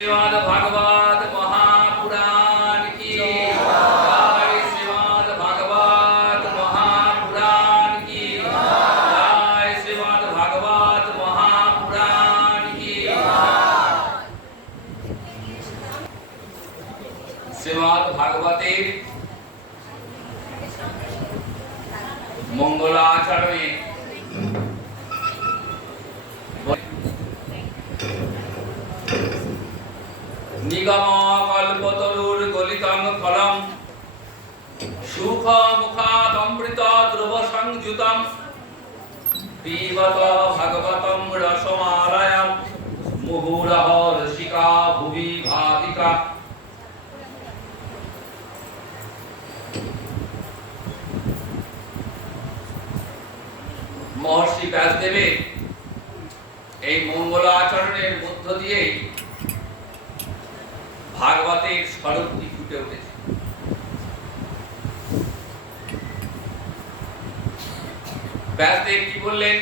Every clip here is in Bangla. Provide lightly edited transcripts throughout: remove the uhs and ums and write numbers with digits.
श्रीमद् भागवत महापुराण की जय। श्रीमद् भागवत महापुराण की जय। श्रीमद् भागवत महापुराण की श्रीमद् भागवते मंगलाचरणे निगम कल्पतरुर गलितं फलम सुख मुखादमृत द्रव संयुतम पीबत भगवतं रसमालयं मुहुरः रसिका भुवि भाविका। महर्षि व्यासदेवेर এই মঙ্গলাচরণের মধ্য দিয়ে ভাগবতের স্বরূপটি ফুটে উঠেছে। ব্যাসদেব কি বললেন?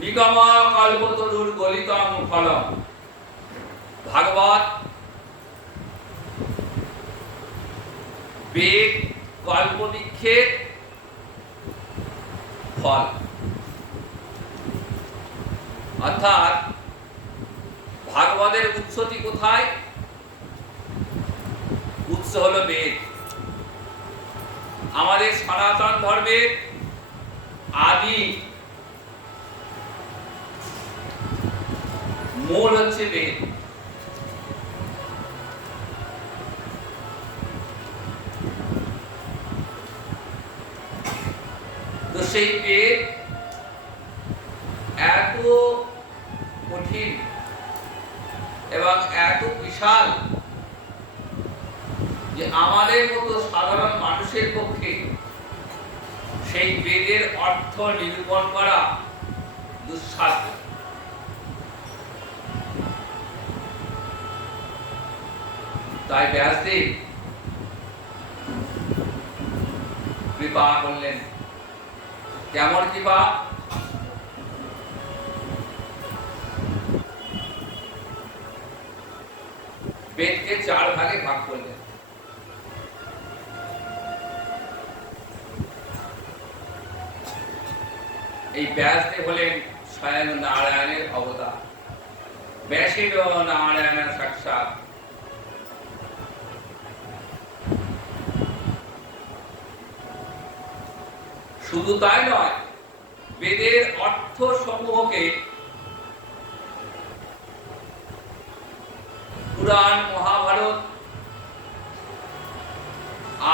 নিগম কল্পতরুর গলিতং ফলম। ভাগবত বেদ কল্পবৃক্ষের ফল, অর্থাৎ ভাগবতের উৎসটি কোথায়? উৎস হলো বেদ। আমাদের সনাতন ধর্মের আদি মূল হচ্ছে বেদ। তো সেই বেদ এত কঠিন এবং এত বিশাল যে আমাদের মতো সাধারণ মানুষের পক্ষে সেই বেদের অর্থ নিরূপণ করা দুঃসাধ্য। তাই ব্যাসদেব কৃপা করলেন। কেমন কৃপা? বেদকে 4 ভাগে ভাগ করলেন। এই ব্যাসদেব হলেন স্বয়ং নারায়ণের অবতার। ব্যাসের নারায়ণের সাক্ষাৎ। শুধু তাই নয়, বেদের অর্থ সমূহকে পুরাণ, মহাভারত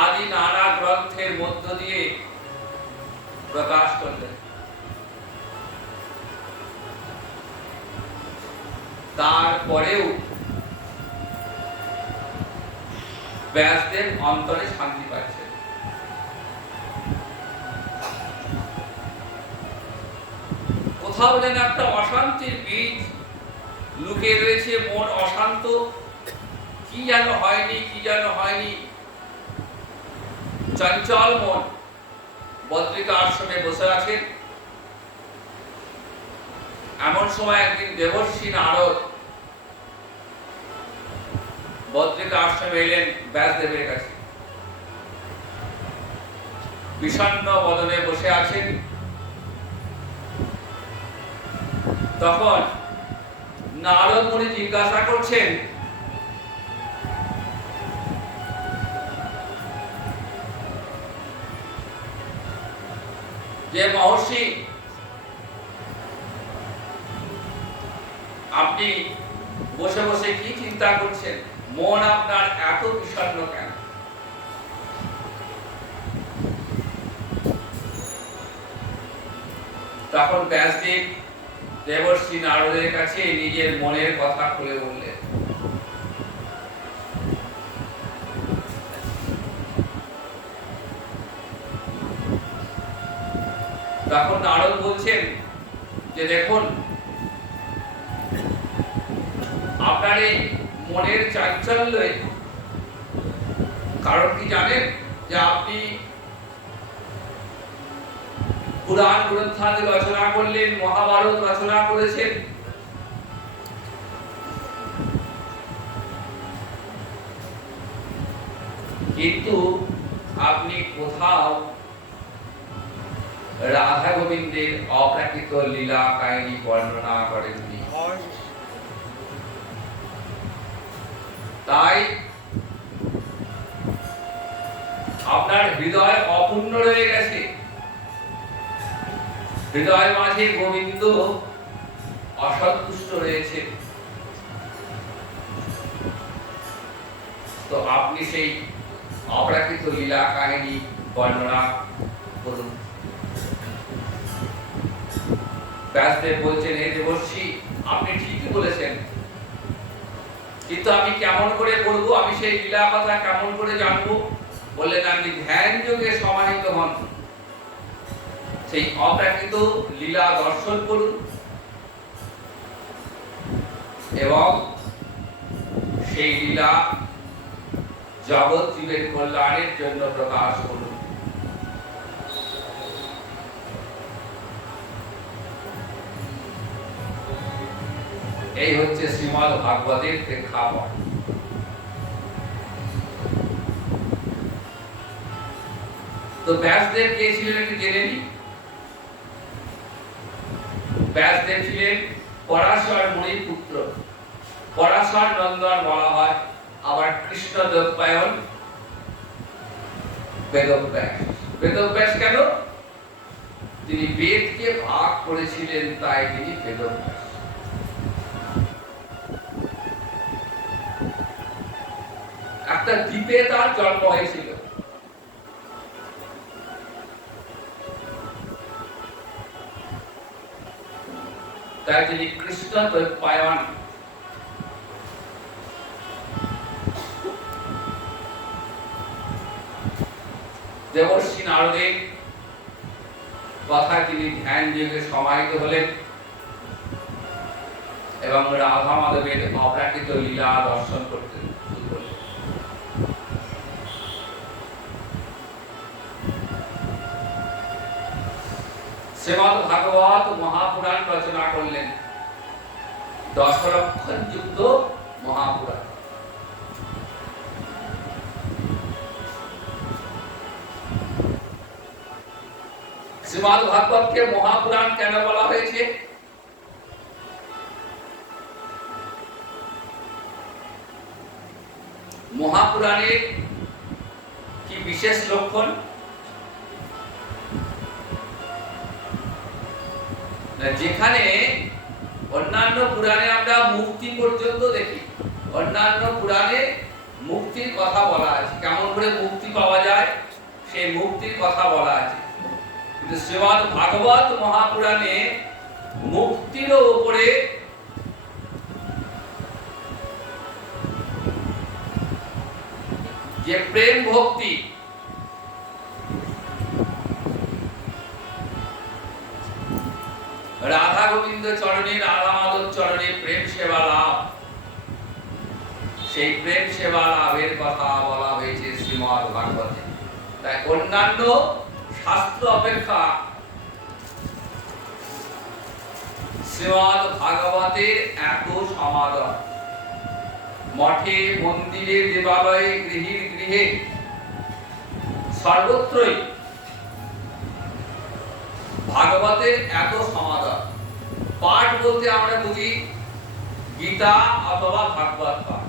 আদি নানা গ্রন্থের মধ্য দিয়ে প্রকাশ করলেন। তারপরেও ব্যাসদেব অন্তরে শান্তি পাচ্ছেন। কোথাও যেন একটা অশান্তির বীজ লুকিয়ে রয়েছে। মন অশান্ত, কি যেন হয়নি, কি যেন হয়নি। চঞ্চল মন বদ্রিকা আশ্রমে বসে আছেন। এমন সময় একদিন দেবর্ষি নারদ বদ্রিকা আশ্রমে এলেন ব্যাসদেবের কাছে। বিষণ্ণ বদনে বসে আছেন। তখন নারদ মুনি জিজ্ঞাসা করছেন, যে মহর্ষি, আপনি বসে বসে কি চিন্তা করছেন? মন আপনার এত বিষণ্ণ কেন? তখন ব্যাসদেব দেবর্ষি নারদের কাছে নিজের মনের কথা খুলে বললেন। তখন নারদ বলছেন যে দেখুন, আপনার এই মনের চাঞ্চল্যের কারণ কি জানেন? যে আপনি পুরাণ গ্রন্থাদি রচনা করলেন, মহাভারত রচনা করেছেন, কিন্তু আপনি কোথাও রাধা গোবিন্দের অপ্রাকৃত লীলা কাহিনী বর্ণনা করেননি। তাই আপনার হৃদয় অপূর্ণ রয়ে গেছে। হৃদয় মাঝে গোবিন্দ অসন্তুষ্ট রয়েছে। তো আপনি সেই অপ্রাকৃত লীলা কাহিনী বর্ণনা করুন। ব্যাসদেব বলছেন, হে দেবর্ষি, আপনি ঠিকই বলেছেন, কিন্তু আমি কেমন করে করব, আমি সেই লীলা কথা কেমন করে জানবো? বললেন, আপনি ধ্যান যোগে সমাহিত হন, সেই অপ্রাকৃত লীলা দর্শন করুন এবং সেই লীলা জগৎ জীবের কল্যাণের জন্য প্রকাশ করুন। এই হচ্ছে শ্রীমদ্ ভাগবতের প্রেক্ষাপট। তো ব্যাসদেব কে ছিলেন একটু জেনে নিই। ব্যাসদেব ছিলেন পরাশর মুনির পুত্র। পরাশর নন্দন বলা হয়, আবার কৃষ্ণ দ্বৈপায়ন বেদব্যাস। বেদব্যাস কেন? তিনি বেদকে ভাগ করেছিলেন, তাই তিনি বেদব্যাস। একটা দ্বীপে তার জন্ম হয়েছিল। তাই তিনি কৃষ্ণ দ্বৈপায়ন। দেবর্ষি নারদের কথায় তিনি ধ্যান যোগে সমাহিত হলেন এবং রাধা মাধবের অপ্রাকৃত লীলা দর্শন করতে শুরু করলেন। শ্রীমদ্ ভাগবত মহাপুরাণ রচনা করলেন, 10 লক্ষণ যুক্ত মহাপুরাণ। শ্রীমদ্ ভাগবতকে মহাপুরাণ কেন বলা হয়েছে? মহাপুরাণের কি বিশেষ লক্ষণ? যেখানে অন্যান্য পুরাণে আমরা মুক্তি পর্যন্ত দেখি, অন্যান্য পুরাণে মুক্তির কথা বলা আছে, কেমন করে মুক্তি পাওয়া যায় সেই মুক্তির কথা বলা আছে, কিন্তু শ্রীমদ্ ভাগবত মহাপুরাণে মুক্তির উপরে যে প্রেম ভক্তি, রাধা গোবিন্দ চরণে, রাধা মাধব চরণে প্রেম সেবা লাভ, সেই প্রেম সেবা লাভের কথা বলা হয়েছে শ্রীমদ্ ভাগবতে। তাই অন্যান্য শাস্ত্র অপেক্ষা শ্রীমদ্ ভাগবতের এত সমাদর। মঠে, মন্দিরে, দেবালয়ে, গৃহে গৃহে সর্বত্রই ভাগবতের এত সমাদর। পাঠ বলতে আমরা বুঝি গীতা অথবা ভাগবত পাঠ।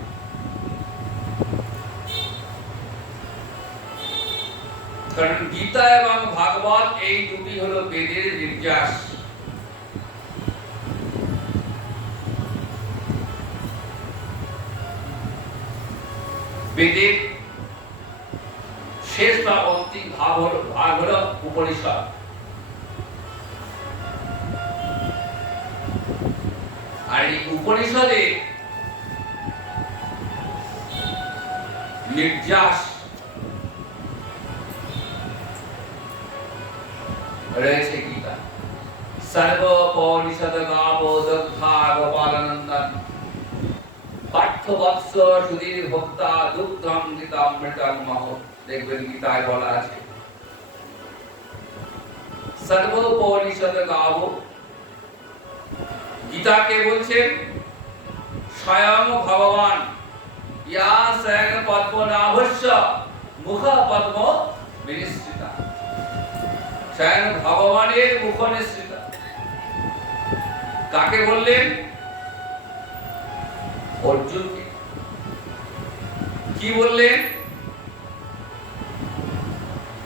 কারণ গীতা এবং ভাগবত এই দুটি হলো বেদের নির্যাস। বেদের শেষ বা অন্তিম ভাগ হলো উপনিষদ। আর এই উপনিষদে নির্যাস রয়েছে গীতা। সর্বোপনিষদ গাবো দগ্ধা গোপালানন্দন পার্থবৎস সুধীর ভক্তা দুগ্ধম গীতামৃতং মহ। দেখবেন গীতায় বলা আছে সর্বোপনিষদ গাবো। গীতাকে বলছেন স্বয়ং ভগবান ইয়া স্বয়ং পদ্মনাভস্য মুখ পদ্ম বিনিশ্রিতা, স্বয়ং ভগবানের মুখ নিঃসৃতা। কাকে বললেন? অর্জুনকে। কি বললেন?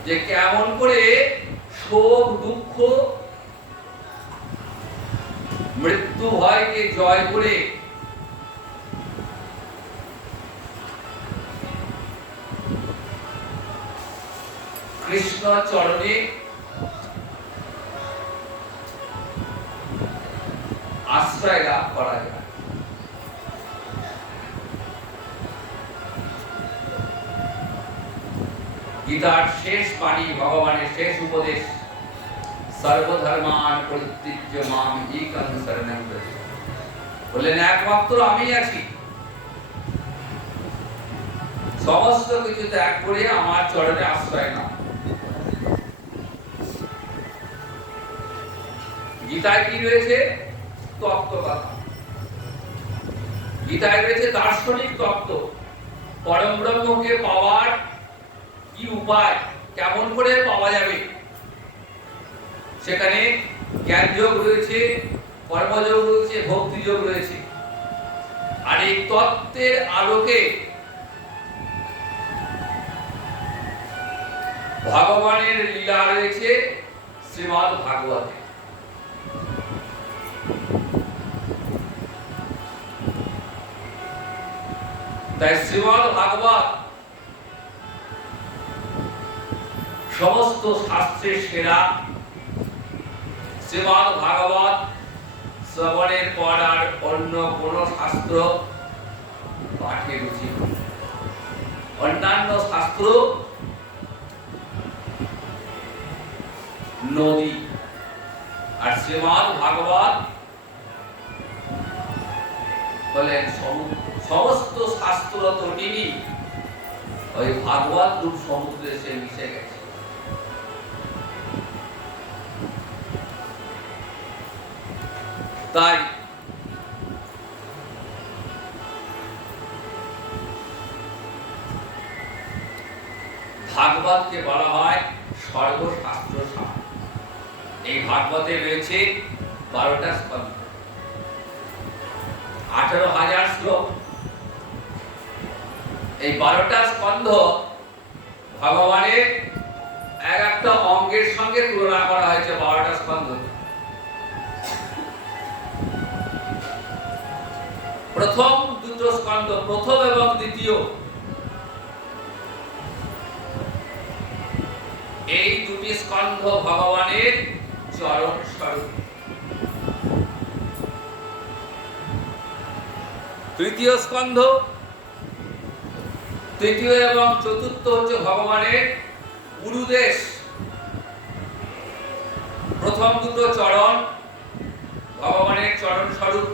যে কেমন করে শোক দুঃখ মৃত্যু ভয়কে জয় করে কৃষ্ণ চরণে আশ্রয় লাভ করা যায়। গীতার শেষ বাণী, ভগবানের শেষ উপদেশ, সর্বধর্মান পরিত্যজ্য মাম একং শরণং ব্রজ। বললেন একমাত্র আমি আছি, সমস্ত কিছু ত্যাগ করে আমার চরণে আশ্রয় নাও। গীতায় কি রয়েছে? তত্ত্ব কথা। গীতায় রয়েছে দার্শনিক তত্ত্ব, পরম ব্রহ্মকে পাওয়ার কি উপায়, কেমন করে পাওয়া যাবে। সেখানে জ্ঞান যোগ রয়েছে, কর্মযোগ রয়েছে, ভক্তি যোগ রয়েছে। আর এই তত্ত্বের আলোকে ভগবানের লীলা রয়েছে শ্রীমদ্ ভাগবতে। তাই শ্রীমদ্ ভাগবত সমস্ত শাস্ত্রের সেরা। শ্রীমদ্ ভাগবত শ্রবণের পর আর অন্য কোন শাস্ত্র পাঠের উচিত। অন্যান্য শাস্ত্র নদী, আর শ্রীমদ্ ভাগবত বলেন সমস্ত শাস্ত্র তটিনী ওই ভাগবত রূপ সমুদ্রে সে মিশে গেছে। তাই ভাগবতকে বলা হয় সর্বশাস্ত্র সার। এই ভাগবতে রয়েছে 12টা স্কন্ধ, 18,000 শ্লোক। এই 12টা স্কন্ধ ভগবানের এক একটা অঙ্গের সঙ্গে তুলনা করা হয়েছে। 12টা স্কন্ধ, প্রথম দুটো স্কন্ধ, প্রথম এবং দ্বিতীয়, এই দুটি স্কন্ধ ভগবানের চরণ স্বরূপ। তৃতীয় স্কন্ধ, তৃতীয় এবং চতুর্থ হচ্ছে ভগবানের গুরুদেশ। প্রথম দুটো চরণ ভগবানের চরণ স্বরূপ,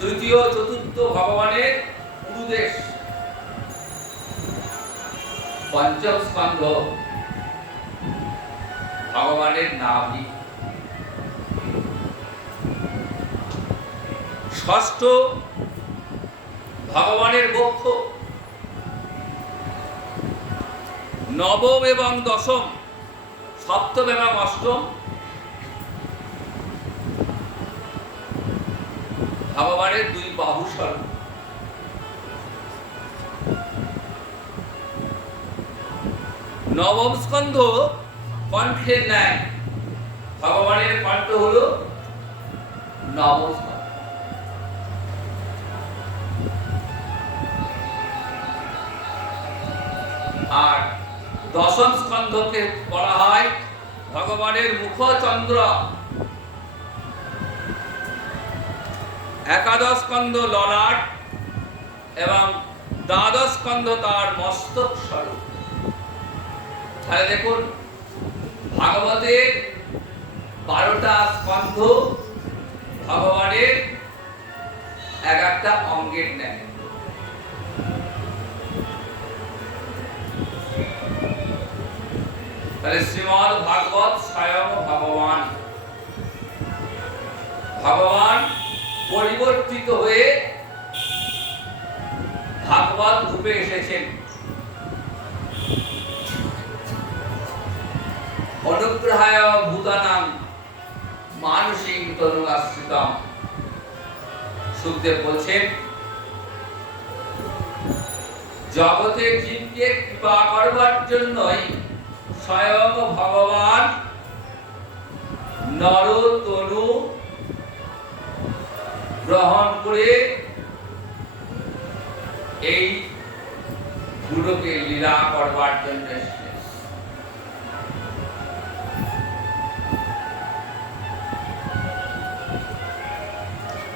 তৃতীয় চতুর্থ ভগবানের গুরুদেশ। পঞ্চম স্কন্ধ ভগবানের নাভি। ষষ্ঠ ভগবানের বক্ষ। নবম এবং দশম, সপ্তম এবং অষ্টম ভগবানের দুই বাহু স্বরূপ। নবম স্কন্ধ কণ্ঠের ন্যায়, ভগবানের কণ্ঠ হল নবম স্কন্ধ। আর দশম স্কন্ধকে বলা হয় ভগবানের মুখচন্দ্র। একাদশ স্কন্ধ ললাট এবং দ্বাদশ স্কন্ধ তার মস্তক স্বরূপ। তাহলে দেখুন, ভাগবতের 12টা স্কন্ধ ভগবানের এক একটা অঙ্গের ন্যায়। তাহলে শ্রীমদ্ ভাগবত স্বয়ং ভগবান। ভগবান পরিবর্তিত হয়ে ভাগবত রূপে এসেছেন। অনুগ্রহায় ভূতানাং মানসিং তনুরাশ্রিতম। সুখদেব বলছেন জগতে জীবকে কৃপা করবার জন্যই স্বয়ং ভগবান নর তনু গ্রহণ করে এই গুলোকে লীলা করবার জন্য এসেছেন।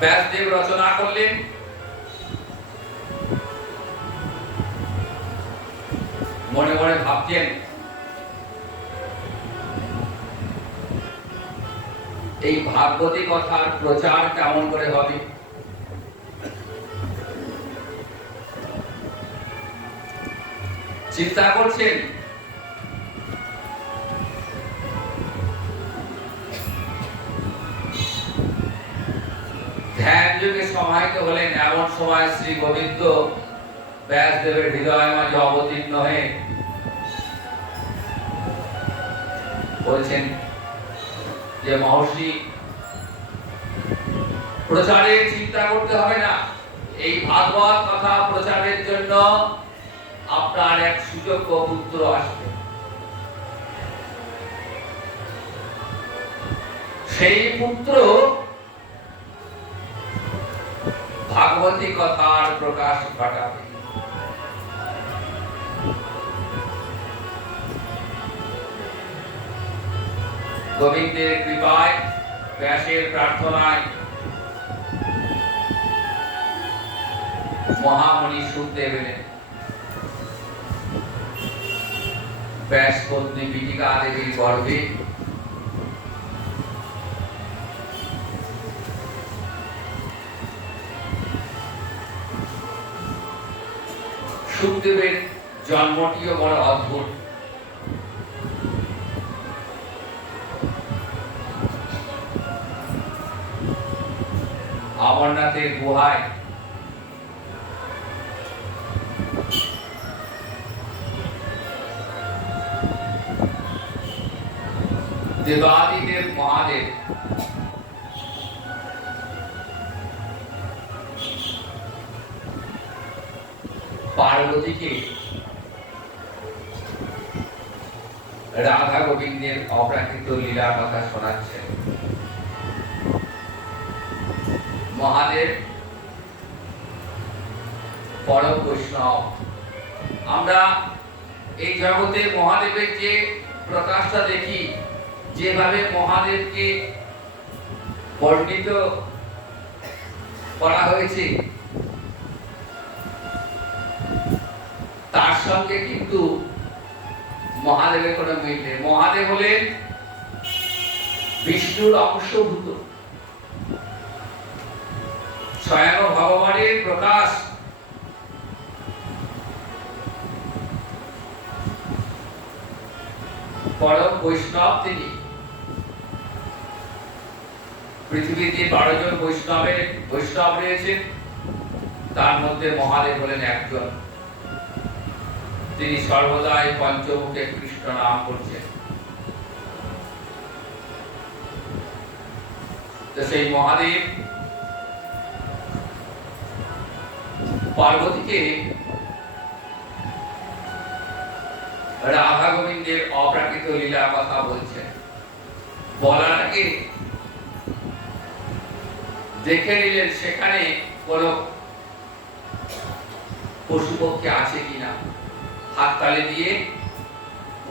ব্যাসদেব রচনা করলেন, মনে মনে ভাবছেন এই ভাগবতী কথার প্রচার কেমন করে হবে। চিন্তা করছেন ধ্যান যুগে সমাহিত হলেন। এমন সময় শ্রী গোবিন্দ ব্যাসদেবের হৃদয় মাঝে অবতীর্ণ হয়ে বলছেন যে মহর্ষি, প্রচারের চিন্তা করতে হবে না, এই ভাগবত কথা প্রচারের জন্য আপনার এক সুযোগ্য পুত্র আসবে। সেই পুত্র ভাগবতী কথার প্রকাশ ঘটাবে। গোবিন্দের কৃপায়, ব্যাসের প্রার্থনায় মহামণি সুখদেব এলেন। ব্যাস পত্নী পিটিকা দেবীর গর্ভে সুখদেবের জন্মটিও বড় অদ্ভুত। অমরনাথের গুহায় দেবাদিদেব মহাদেব পার্বতীকে রাধা গোবিন্দের অপ্রাকৃত লীলা কথা শোনাচ্ছেন। মহাদেব পরম বৈষ্ণব। আমরা এই জগতে মহাদেবের যে প্রকাশটা দেখি, যেভাবে মহাদেবকে বর্ণিত করা হয়েছে, তার সঙ্গে কিন্তু মহাদেবের কোনো মিল নেই। মহাদেব হলেন বিষ্ণুর অংশভূত, স্বয়ং ভগবানের প্রকাশ। পরম বৈষ্ণব তিনি। পৃথিবীতে 12 জন বৈষ্ণব রয়েছেন, তার মধ্যে মহাদেব হলেন একজন। তিনি সর্বদাই পঞ্চমুখে কৃষ্ণ নাম করছেন। তো সেই মহাদেব পার্বতীকে রাধা গোবিন্দের অপ্রাকৃত লীলা কথা বলছেন। বলার আগে দেখে নিলেন সেখানে কোন পশু পক্ষী আছে কিনা, হাততালি দিয়ে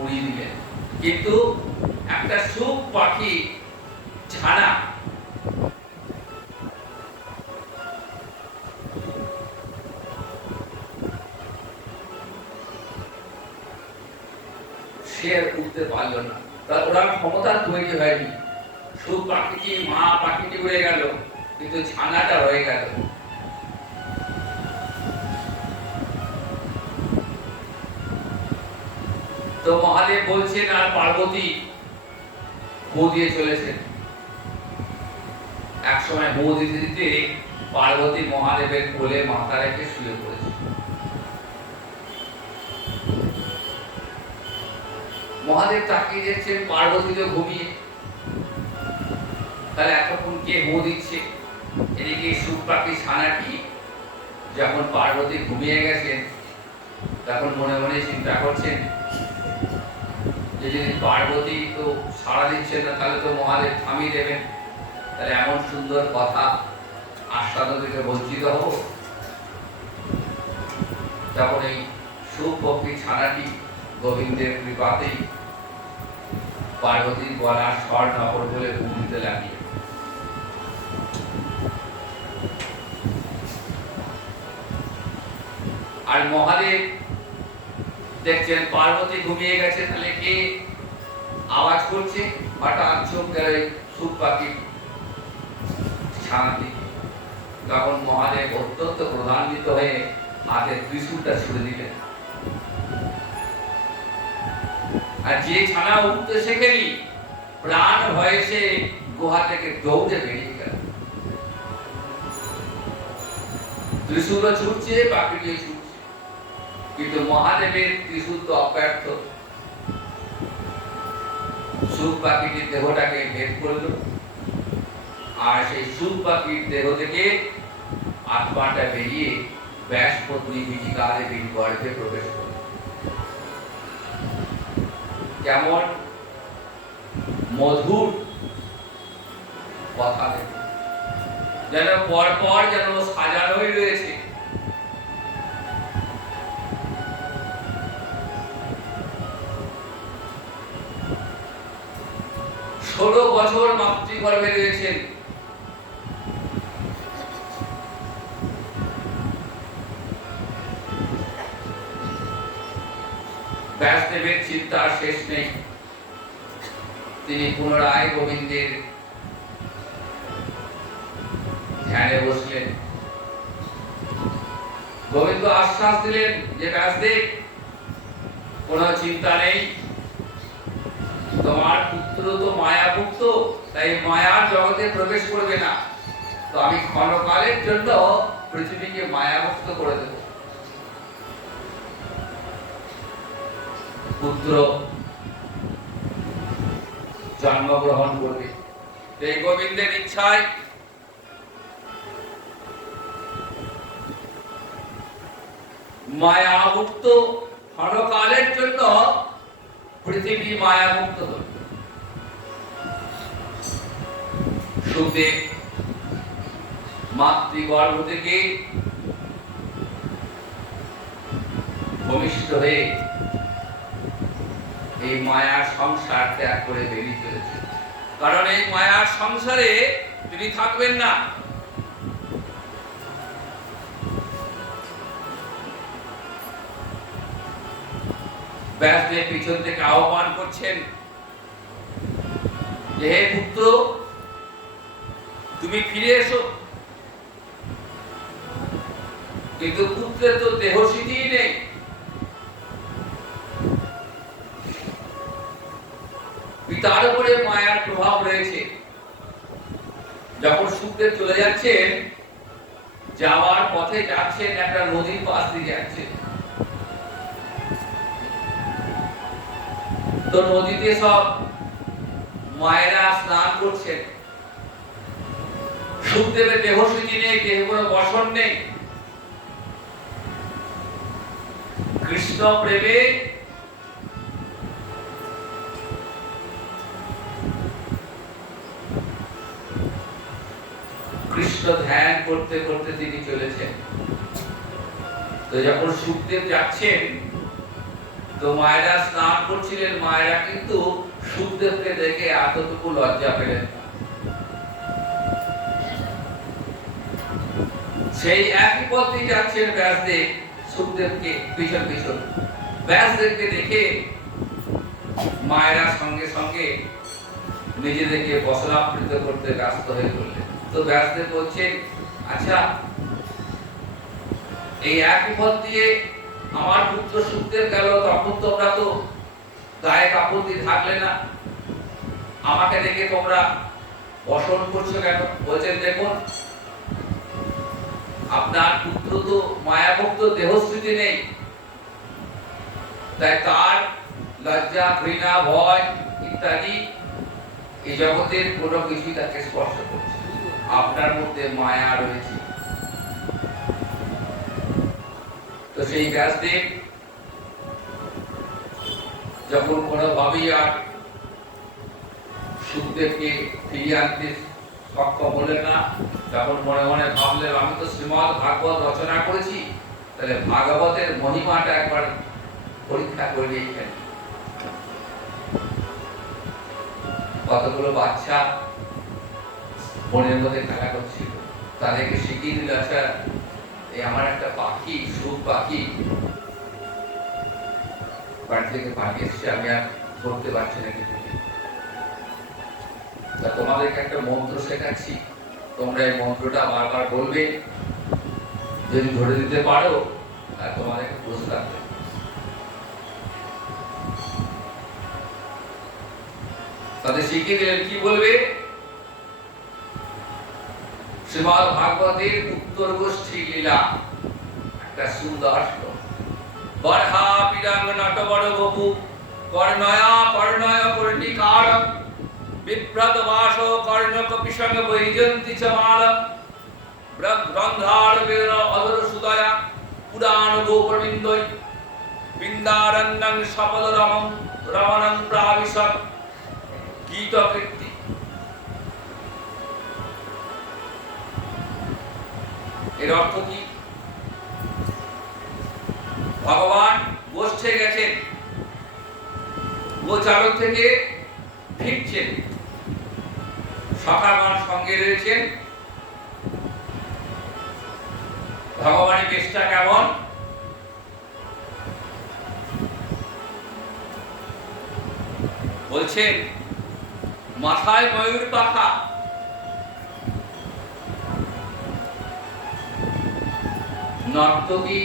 উড়িয়ে দিলেন। কিন্তু একটা সুখ পাখি ছানা সে উঠতে পারল না। ওরা ক্ষমতা তৈরি হয়নি। সুখ পাখিটি, মা পাখিটি উড়ে গেল, কিন্তু ছানাটা রয়ে গেল। তো মহাদেব বলছেন, আর পার্বতী বউ দিয়ে চলেছেন। এক সময় বউ দিতে দিতে পার্বতী মহাদেবের কোলে মাথা রেখে শুয়ে পড়েছে। মহাদেব মহাদেব তাকিয়ে দেখছেন পার্বতী তো ঘুমিয়ে, তাহলে এতক্ষণ কে হো দিচ্ছে? এদিকে সুখ পাখি ছানাটি যখন পার্বতী ঘুমিয়ে গেছেন তখন মনে মনে চিন্তা করছেন যে যদি পার্বতী তো সাড়া দিচ্ছেন না, তাহলে তো মহাদেব থামিয়ে দেবেন, তাহলে এমন সুন্দর কথা আস্বাদন থেকে বঞ্চিত হব। তখন এই সুখ পক্ষী ছানাটি গোবিন্দের কৃপাতেই পার্বতীর গলার স্বর নকল বলে ঘুম দিতে লাগিল। আর মহাদেব দেখছেন পার্বতী ঘুমিয়ে গেছে, তাহলে কে আওয়াজ করছে? হঠাৎ চোখ গেল সুখ পাখি ছানার দিকে। তখন মহাদেব অত্যন্ত ক্রোধান্বিত হয়ে হাতে ত্রিশূলটা ছুড়ে দিলেন। আর যে ছানা উঠতে শেখেনি প্রাণ ভয়ে সে গুহা থেকে দৌড়ে বেরিয়ে গেল। ত্রিশূলও ছুটছে, পাখিটিও ছুটছে, কিন্তু মহাদেবের ত্রিশূল তো অব্যর্থ। সুখ পাখিটির দেহটাকে ভেদ করল, আর সেই সুখ পাখির দেহ থেকে আত্মাটা বেরিয়ে ব্যাস পত্নী বিজিকা দেবীর গর্ভে প্রবেশ করল। কেমন মধুর কথা, যেন পরপর যেন সাজানোই রয়েছে। ষোলো বছর মাতৃগর্ভে রয়েছেন। ব্যাসদেবের চিন্তার শেষ নেই। তিনি পুনরায় গোবিন্দের ধ্যানে বসলেন। গোবিন্দ আশ্বাস দিলেন যে ব্যাসদেব, কোনো চিন্তা নেই, তোমার পুত্র তো মায়াভুক্ত, তাই মায়ার জগতে প্রবেশ করবে না, তো আমি ক্ষণকালের জন্য পৃথিবীকে মায়ামুক্ত করে দেব। পুত্র জন্মগ্রহণ করবে, এই গোবিন্দের ইচ্ছায় মায়ামুক্ত ক্ষণকালের জন্য পৃথিবী মায়ামুক্ত হল। সুখদেব মাতৃগর্ভ থেকে ভূমিষ্ঠ হয়ে এই মায়ার সংসার ত্যাগ করে বেরিয়ে চলেছে, কারণ এই মায়ার সংসারে তিনি থাকবেন না। ব্যাসদেব পিছন থেকে আহ্বান করছেন যে হে পুত্র, তুমি ফিরে এসো। কিন্তু পুত্রের তো দেহ সিদ্ধি নেই। পিতার উপরে মায়ার প্রভাব রয়েছে। যখন সুখদেব চলে যাচ্ছেন, যাওয়ার পথে যাচ্ছেন একটা নদীর পাশ দিয়ে যাচ্ছেন, তো নদীতে সব মায়েরা স্নান করছেন। সুখদেবের দেহ সিদ্ধি নেই, দেহে কোনো বসন নেই। কৃষ্ণ প্রেমে কৃষ্ণ ধ্যান করতে করতে তিনি চলেছেন। তো যখন সুখদেব যাচ্ছেন, তো মায়েরা স্নান করছিলেন, মায়েরা কিন্তু সুখদেবকে দেখে এতটুকু লজ্জা পেলেন। সেই একই পথে যাচ্ছেন ব্যাসদেব, সুখদেবকে পিছন পিছন। ব্যাসদেবকে দেখে মায়েরা সঙ্গে সঙ্গে নিজেদেরকে বসনাবৃত করতে ব্যস্ত হয়ে পড়লেন। তো ব্যাসদেব বলছেন, আচ্ছা, এই একই পথ দিয়ে আমার পুত্র সুখদেব গেল, তখন তোমরা তো গায়ে কাপড় দিয়ে থাকলে না, আমাকে দেখে তোমরা বসন করছো কেন? বলছেন, দেখুন, আপনার পুত্র তো মায়াভুক্ত, দেহস্থিতি নেই, তাই তার লজ্জা, ঘৃণা, ভয় ইত্যাদি এই জগতের কোনো কিছুই তাকে স্পর্শ করছে। আপনার মধ্যে মায়া রয়েছে। তো সেই ব্যাসদেব যখন কোনোভাবেই আর সুখদেবকে ফিরিয়ে আনতে সক্ষম হলেন না, তখন মনে মনে ভাবলেন, আমি তো শ্রীমদ্ ভাগবত রচনা করেছি, তাহলে ভাগবতের মহিমাটা একবার পরীক্ষা করে নিয়েছেন। কতগুলো বাচ্চা বনের মধ্যে খেলা করছিল, তাদেরকে শিখিয়ে দিল, আচ্ছা এই আমার একটা পাখি, সুখ পাখি বাড়ি থেকে পাখি এসছে, আমি আর ধরতে পারছি না কিছু। তা তোমাদেরকে একটা মন্ত্র শেখাচ্ছি, তোমরা এই মন্ত্রটা বারবার বলবে, যদি ধরে দিতে পারো আর তোমাদেরকে পুরস্কার দেবে। তাদের শিখিয়ে দিলেন, কি বলবে? শ্রীমদ্ ভাগবতের উত্তর গোষ্ঠী লীলা, একটা সুন্দর শ্লোক। বর্হা পিরাঙ্গ নটবর বপু কর্ণয়া কর্ণয় কর্ণিকার বিভ্রত বাস কর্ণক পিশঙ্গ বৈজন্তি চ মাল রন্ধ্রার বের অধর সুদয়া পুরাণ গোপবিন্দৈ বৃন্দারণ্যং সপদ রমম রমণং প্রাবিশৎ গীত কীর্তি। এর অর্থ কি? ভগবান গোষ্ঠে গেছেন, গোচারণ থেকে ফিরছেন, সখাগণ সঙ্গে রয়েছেন। ভগবানের বেশটা কেমন? বলছেন, মাথায় ময়ূর পাখা, নর্তকী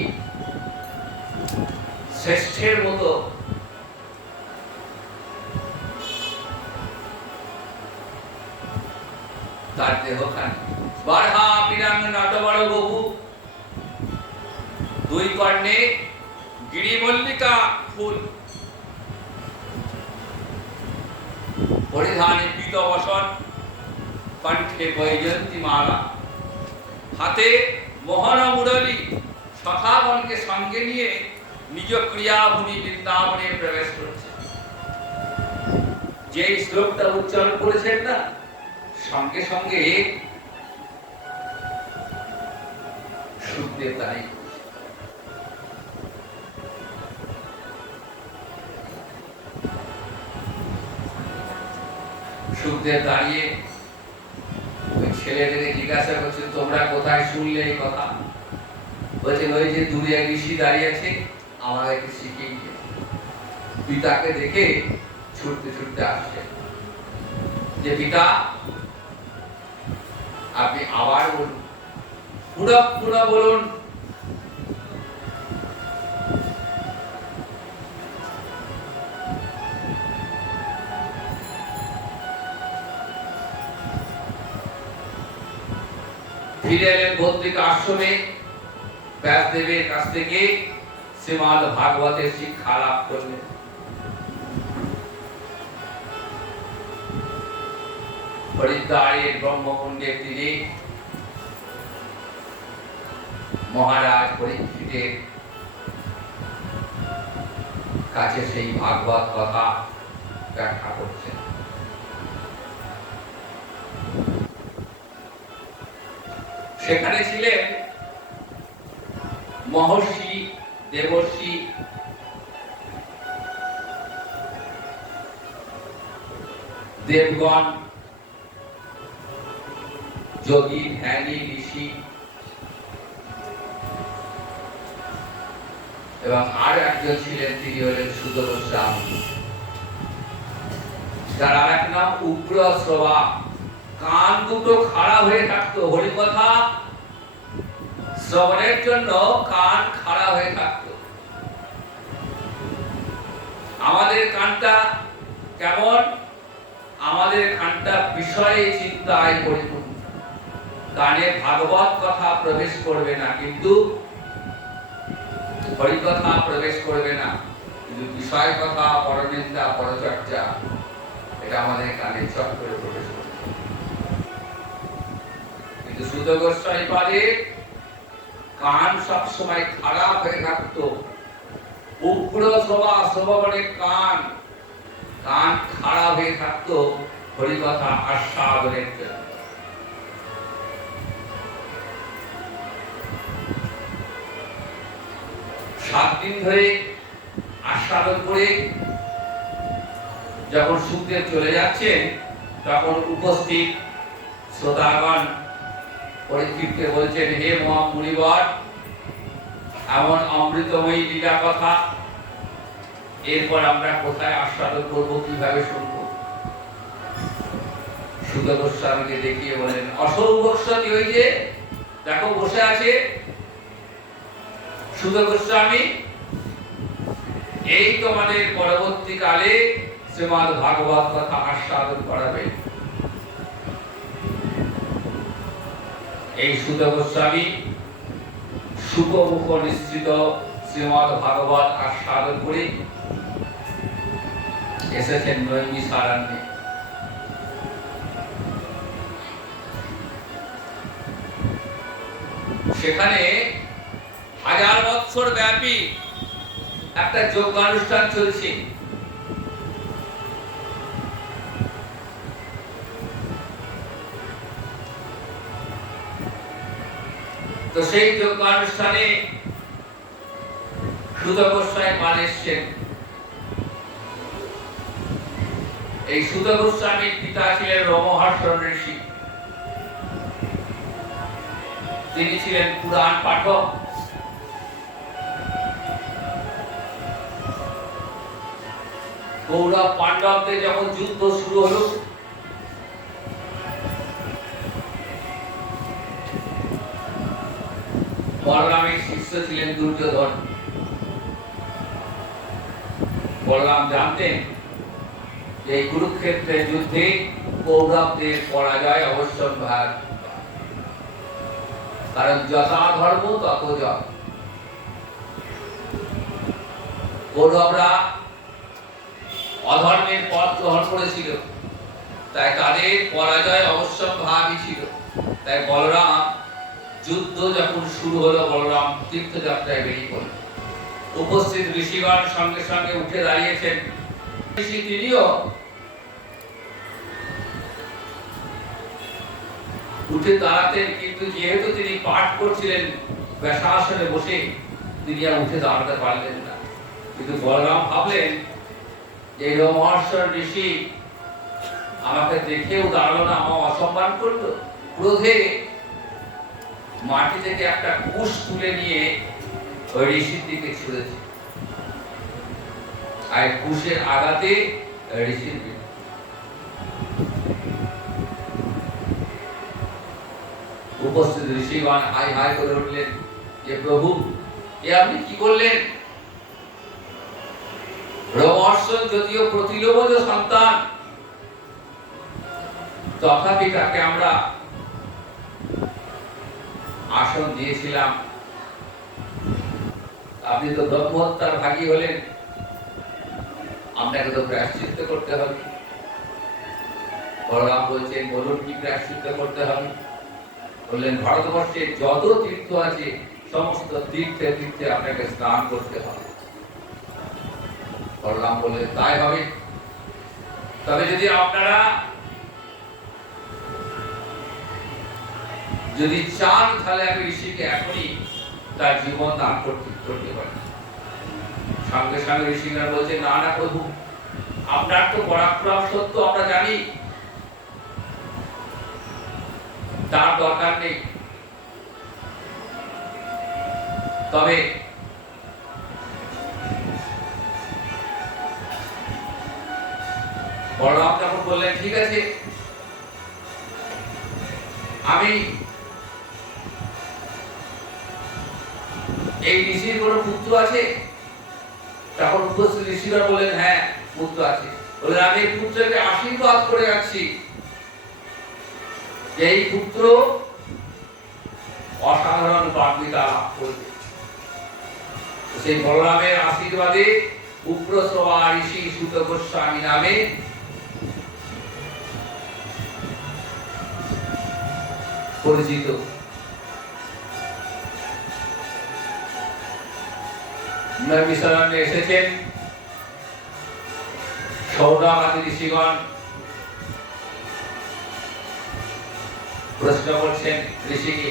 শ্রেষ্ঠের মতো তার দেহখানি। বারহা পিরাঙ্গ নটবর বহু, দুই কর্ণে গিরিমল্লিকা ফুল, পরিধানে পীত বসন, কণ্ঠে বৈজয়ন্তী মালা, হাতে মোহনা মুরলী, সখাগণকে সঙ্গে নিয়ে নিজ ক্রিয়াভূমি বৃন্দাবনে প্রবেশ করছে। যে শ্লোকটা উচ্চারণ করেছেন না, সঙ্গে সঙ্গে সুখদেব তাই সুখদেব দাঁড়িয়ে ওই ছেলেদেরকে জিজ্ঞাসা করছেন, তোমরা কোথায় শুনলে এই কথা? বলছেন, ওই যে দূরে এক ঋষি দাঁড়িয়ে আছে, আমাদেরকে শিখিয়ে দিয়ে পিতাকে দেখে ছুটতে ছুটতে আসছে। যে পিতা, আপনি আবার বলুন, পুরো বলুন। ফিরে এলেন বদ্রিক আশ্রমে, ব্যাসদেবের কাছ থেকে শ্রীমদ্ ভাগবতের শিক্ষা লাভ করলেন। হরিদ্বারের ব্রহ্মকুণ্ডের তীরে মহারাজ পরীক্ষিতের কাছে সেই ভাগবত কথা ব্যাখ্যা করছেন। সেখানে ছিলেন মহর্ষি, দেবর্ষি, দেবগণ, যোগী, ধ্যানী, ঋষি এবং আর একজন ছিলেন, তিনি হলেন সুত গোস্বামী। তার আর এক নাম উগ্র শ্রবা। কান দুটো খাড়া হয়ে থাকতো, হরিকথা শ্রবণের জন্য কান খাড়া হয়ে থাকতো। আমাদের কানটা কেমন? আমাদের কানটা বিষয়ে চিন্তায় পরিপূর্ণ। কানে ভাগবত কথা প্রবেশ করবে না, কিন্তু হরিকথা প্রবেশ করবে না। কিন্তু বিষয় কথা, পরনিন্দা, পরচর্চা এটা আমাদের কানে চট করে প্রবেশ করে। কিন্তু সুত গোস্বামী পাদের কান সবসময় খারাপ হয়ে থাকতো। উগ্র স্বভাব কান খারাপ হয়ে থাকতো হরিকথা আস্বাদনের জন্য। 7 দিন ধরে আস্বাদন করে যখন সুখদেব চলে যাচ্ছেন, তখন উপস্থিত শ্রোতাগণ পরীক্ষিতকে বলছেন, হে মহামুনিবর, এমন অমৃতময়ী লীলা কথা এরপর আমরা কোথায় আস্বাদন করবো, কিভাবে শুনবো? সুত গোস্বামীকে দেখিয়ে বলেন, অসৌভক্ষ্যতি, ওই যে দেখো বসে আছে সুত গোস্বামী, এই তোমাদের পরবর্তীকালে শ্রীমদ্ ভাগবত কথা আস্বাদন করাবে। এই সুত গোস্বামী সুখমুখ নিশ্চিত শ্রীমদ্ ভাগবত আস্বাদন করে এসেছেন নৈমিষারণ্যে। সেখানে 1000 বৎসর ব্যাপী একটা যজ্ঞানুষ্ঠান চলছে। তো সেই যজ্ঞানুষ্ঠানে সুত গোস্বামী পাদ এসছেন। এই সুত গোস্বামীর পিতা ছিলেন রোমহর্ষণ ঋষি। তিনি ছিলেন পুরাণ পাঠক। কৌরব পাণ্ডবদের যখন যুদ্ধ শুরু হলো, বলরামের শিষ্য ছিলেন দুর্যোধন। বলরাম জানতেন যে এই কুরুক্ষেত্রের যুদ্ধে কৌরবদের পরাজয় অবশ্যম্ভাবী, কারণ যথা ধর্ম তত জয়। কৌরবরা অধর্মের পথ গ্রহণ করেছিল, তাই তাদের পরাজয় অবশ্যম্ভাবী ছিল। তাই বলরাম যুদ্ধ যখন শুরু হলো, বলরাম তীর্থযাত্রায় বেরিয়ে পড়ল। উপস্থিত ঋষিগণ সঙ্গে সঙ্গে উঠে দাঁড়িয়েছেন। ঋষি তিনিও উঠে দাঁড়াতেন, কিন্তু যেহেতু তিনি পাঠ করছিলেন ব্যাসাসনে বসে, তিনি আর উঠে দাঁড়াতে পারলেন না। কিন্তু বলরাম ভাবলেন যে রোমহর্ষণ ঋষি আমাকে দেখেও দাঁড়ালো না, আমার অসম্মান করলো। ক্রোধে মাটি থেকে একটা কুশ তুলে নিয়ে ওই ঋষির দিকে ছুঁড়েছে, আর কুশের আঘাতে ঋষির উপস্থিত ঋষিগণ হাই হাই করে উঠলেন যে প্রভু, এ আপনি কি করলেন? রোমহর্ষণ যদিও প্রতিলোভজ সন্তান, তথাপি তাকে আমরা আসন দিয়েছিলাম। আপনি তো ব্রহ্মহত্যার ভাগী হলেন, আপনাকে তো প্রায়শ্চিত্ত করতে হবে। বলরাম বলছেন, বলুন কি প্রায়শ্চিত্ত করতে হবে? বললেন, ভারতবর্ষে যত তীর্থ আছে সমস্ত তীর্থে তীর্থে আপনাকে স্নান করতে হবে। বলরাম বললেন, তাই হবে। তবে যদি আপনারা যদি চান, তাহলে আমি ঋষিকে এখনই তার জীবন দান করতে পারি। সঙ্গে সঙ্গে ঋষিরা বলছে, না না প্রভু, আপনার তো পরাক্রম সত্য আমরা জানি, তার দরকার নেই। তবে বলরাম যখন বললেন, ঠিক আছে, আমি এই ঋষির কোন পুত্র আছে? তখন উপস্থিত ঋষিরা বললেন, হ্যাঁ পুত্র আছে। বললেন, আমি এই পুত্রকে আশীর্বাদ করে যাচ্ছি যে এই পুত্র অসাধারণ পাণ্ডিতা লাভ করবে। সেই বলরামের আশীর্বাদে উগ্রশ্রবা ঋষি সুত গোস্বামী নামে পরিচিত। নৈমিষারণ্যে এসেছেন সৌদামাদি ঋষিগণ। প্রশ্ন করছেন ঋষিকে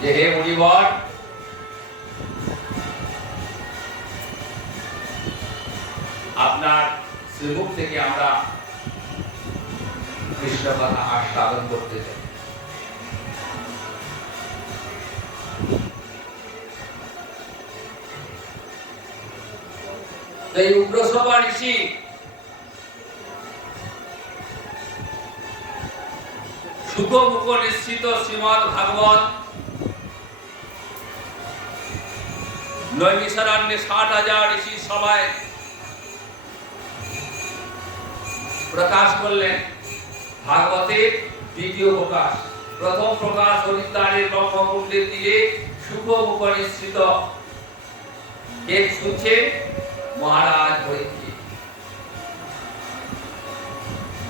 যে হে মুনিবর, আপনার শ্রীমুখ থেকে আমরা কৃষ্ণ কথা আস্বাদন করতে চাই। এই উগ্রশ্রবা ঋষি সুখমুখ নিশ্চিত শ্রীমদ ভাগবত নৈমিষারণ্যে 60,000 ঋষি সভায় প্রকাশ করলেন। ভাগবতের দ্বিতীয় প্রকাশ। প্রথম প্রকাশ হরিদ্বারের ব্রহ্মকুণ্ডের তীরে সুখমুখ নিশ্চিত এক শুনছেন মহারাজ পরীক্ষিত।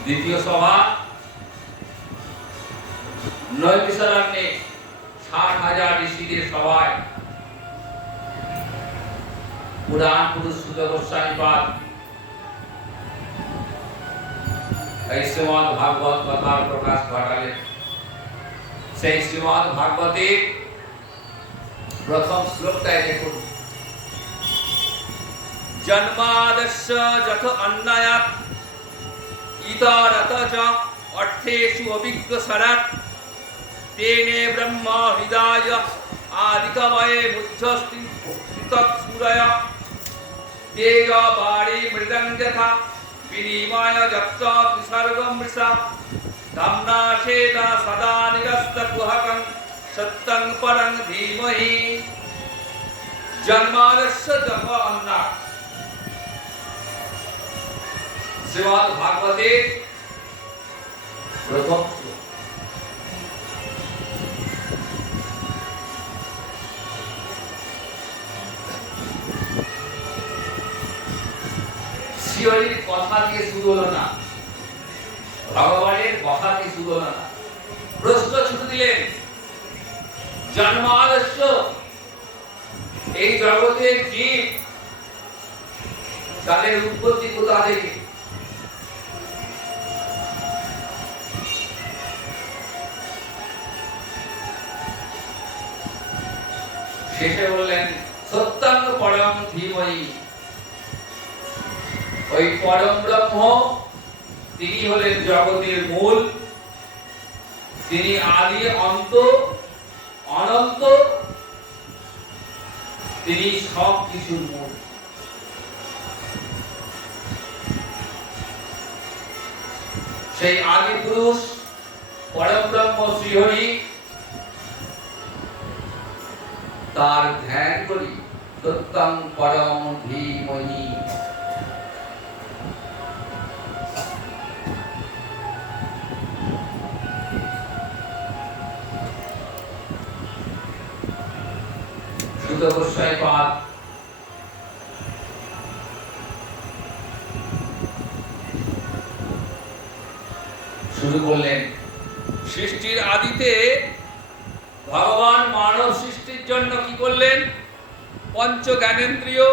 দ্বিতীয় সভা নৈমিষারণ্যে 60,000 ঋষিদের সভায় পুরাণ পুরুষ সুত গোস্বামী পাদ এই শ্রীমদ ভাগবত কথার প্রকাশ ঘটালেন। সেই শ্রীমদ ভাগবতের প্রথম শ্লোকটায় দেখুন, জন্মাদস্য যথ অন্নায়াত ইতরত চ অর্থেষু অভিজ্ঞসরাৎ তেনে ব্রহ্ম হৃদয় আদিকময়ে মুচ্ছস্তি তৎসূরয় তেজ বাড়ি মৃদং যথা বিনিময় যত্ত বিসর্গম মৃষা ধাম্নাশেনা সদা নিরস্ত কুহকং সত্যং পরং ধীমহি। জন্মাদস্য যথ অন্নায়াত শ্রীমদ ভাগবতের প্রথম শ্লোক। শ্রীহরির কথা দিয়ে শুরু হলো না, ভগবানের কথা দিয়ে শুরু হলো না। প্রশ্ন ছুটে দিলেন, জন্মাদস্য এই জগতের জীব তাদের উৎপত্তি কোথা থেকে? শেষে বললেন সত্যং পরম ধীমহি। ওই পরম ব্রহ্ম তিনি হলেন জগতের মূল, তিনি আদি অন্ত অনন্ত, তিনি সব কিছুর মূল। সেই আদি পুরুষ পরম ব্রহ্ম শ্রীহরি, তার ধ্যান করি সত্যং পরম ধীমহি। সুত গোস্বামী পাদ শুরু করলেন, সৃষ্টির আদিতে ভগবান মানব সৃষ্টির জন্য কি করলেন? পঞ্চ জ্ঞানেন্দ্রিয়,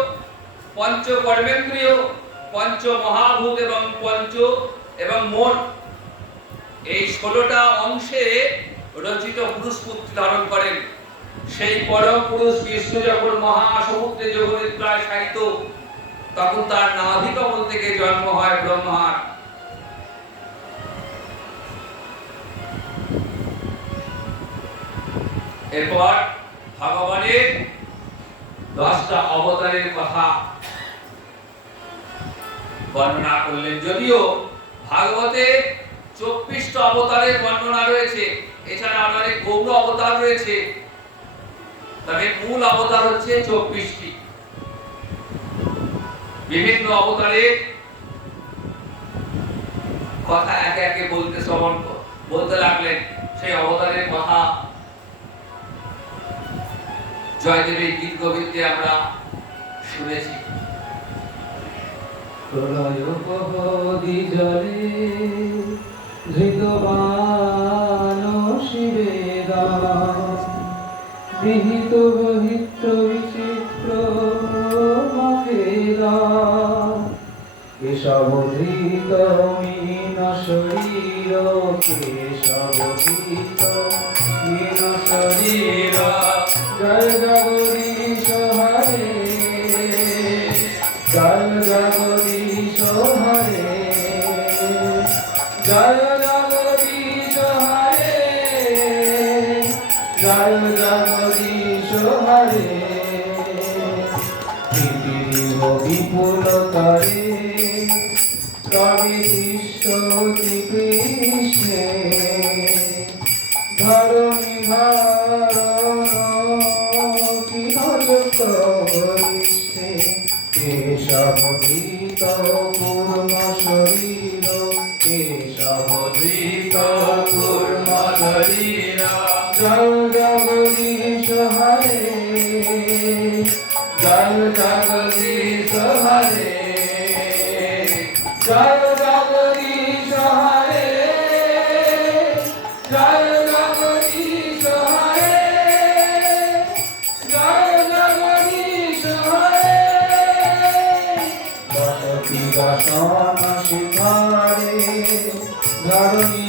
পঞ্চ কর্মেন্দ্রিয়, পঞ্চ মহাভূত এবং মোট এই 16টা অংশে রচিত পুরুষ পুত্র ধারণ করেন। সেই পরম পুরুষ বিষ্ণু যখন মহাসমুদ্রে যোগনিদ্রায় শায়িত, তখন তার নাভি কমল থেকে জন্ম হয় ব্রহ্মার। এরপর ভগবানের 10টা অবতারের কথা বর্ণনা করলেন। যদিও ভাগবতে 24টা অবতারের বর্ণনা রয়েছে, এছাড়া অনেক গৌর অবতার রয়েছে, তবে মূল অবতার হচ্ছে 24টি। বিভিন্ন অবতারের কথা একে একে বলতে লাগলেন। সেই অবতারের কথা জয়দেবের গীত গোবিন্দে আমরা শুনেছি। প্রলয় প্রহরী জলে ধৃতবান শিবেদা বিহিত বহিত্র বিচিত্র মখেদা কেশব ধৃত মীন শরীর কেশব ধৃত মীন শরীর জয় জগদীশ হরে জয় জগদীশ হরে জয় জগদীশ হরে জয় জগদীশ হরে পৃথিবী বিপুল করে কবি তিষ্ঠতি কৃষ্ণে ধরণী ধারণ কিনচক্রবরিষ্ঠে কেশবধৃত কূর্ম শরীর কেশবধৃত কূর্ম শরীর জয় জগদীশ হরে জয় জগদীশ হরে জয় জগদীশ হরে জয় জগদীশ হরে জয় জগদীশ হরে বসতি দশম শিখরে ধরণী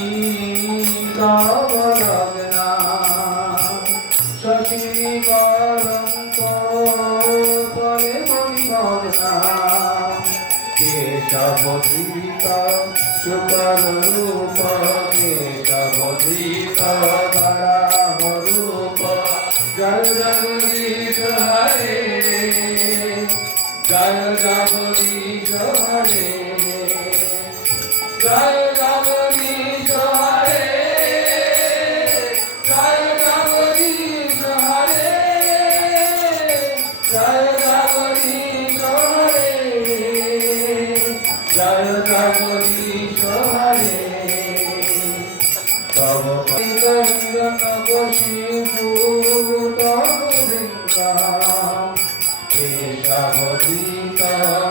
নবলগ্না শশী কলঙ্ক করে পরিমগ্না কেশবধৃত শুকর রূপ কেশবধৃত ধরাহ রূপ জয় জগদীশ হরে জয় জগদীশ হরে জয় জগদীশ হরে জয় জগদীশ হরে জয় জগদীশ হরে জয় জগদীশ হরে তব হিরণ্যকশিপুত বৃন্দা কেশবধৃত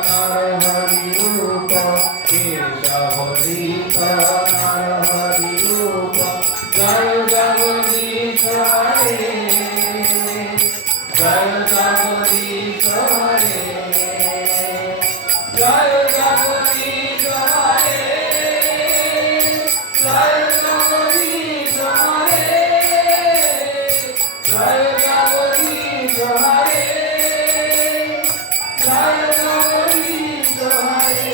নরহরি রূপ কেশবধৃত নরহরি রূপ জয় জগদীশ হরে জয় জগদীশ হরে জয় জগদীশ হরে জয় জগদীশ হরে জয় জগদীশ হরে জয় জগদীশ হরে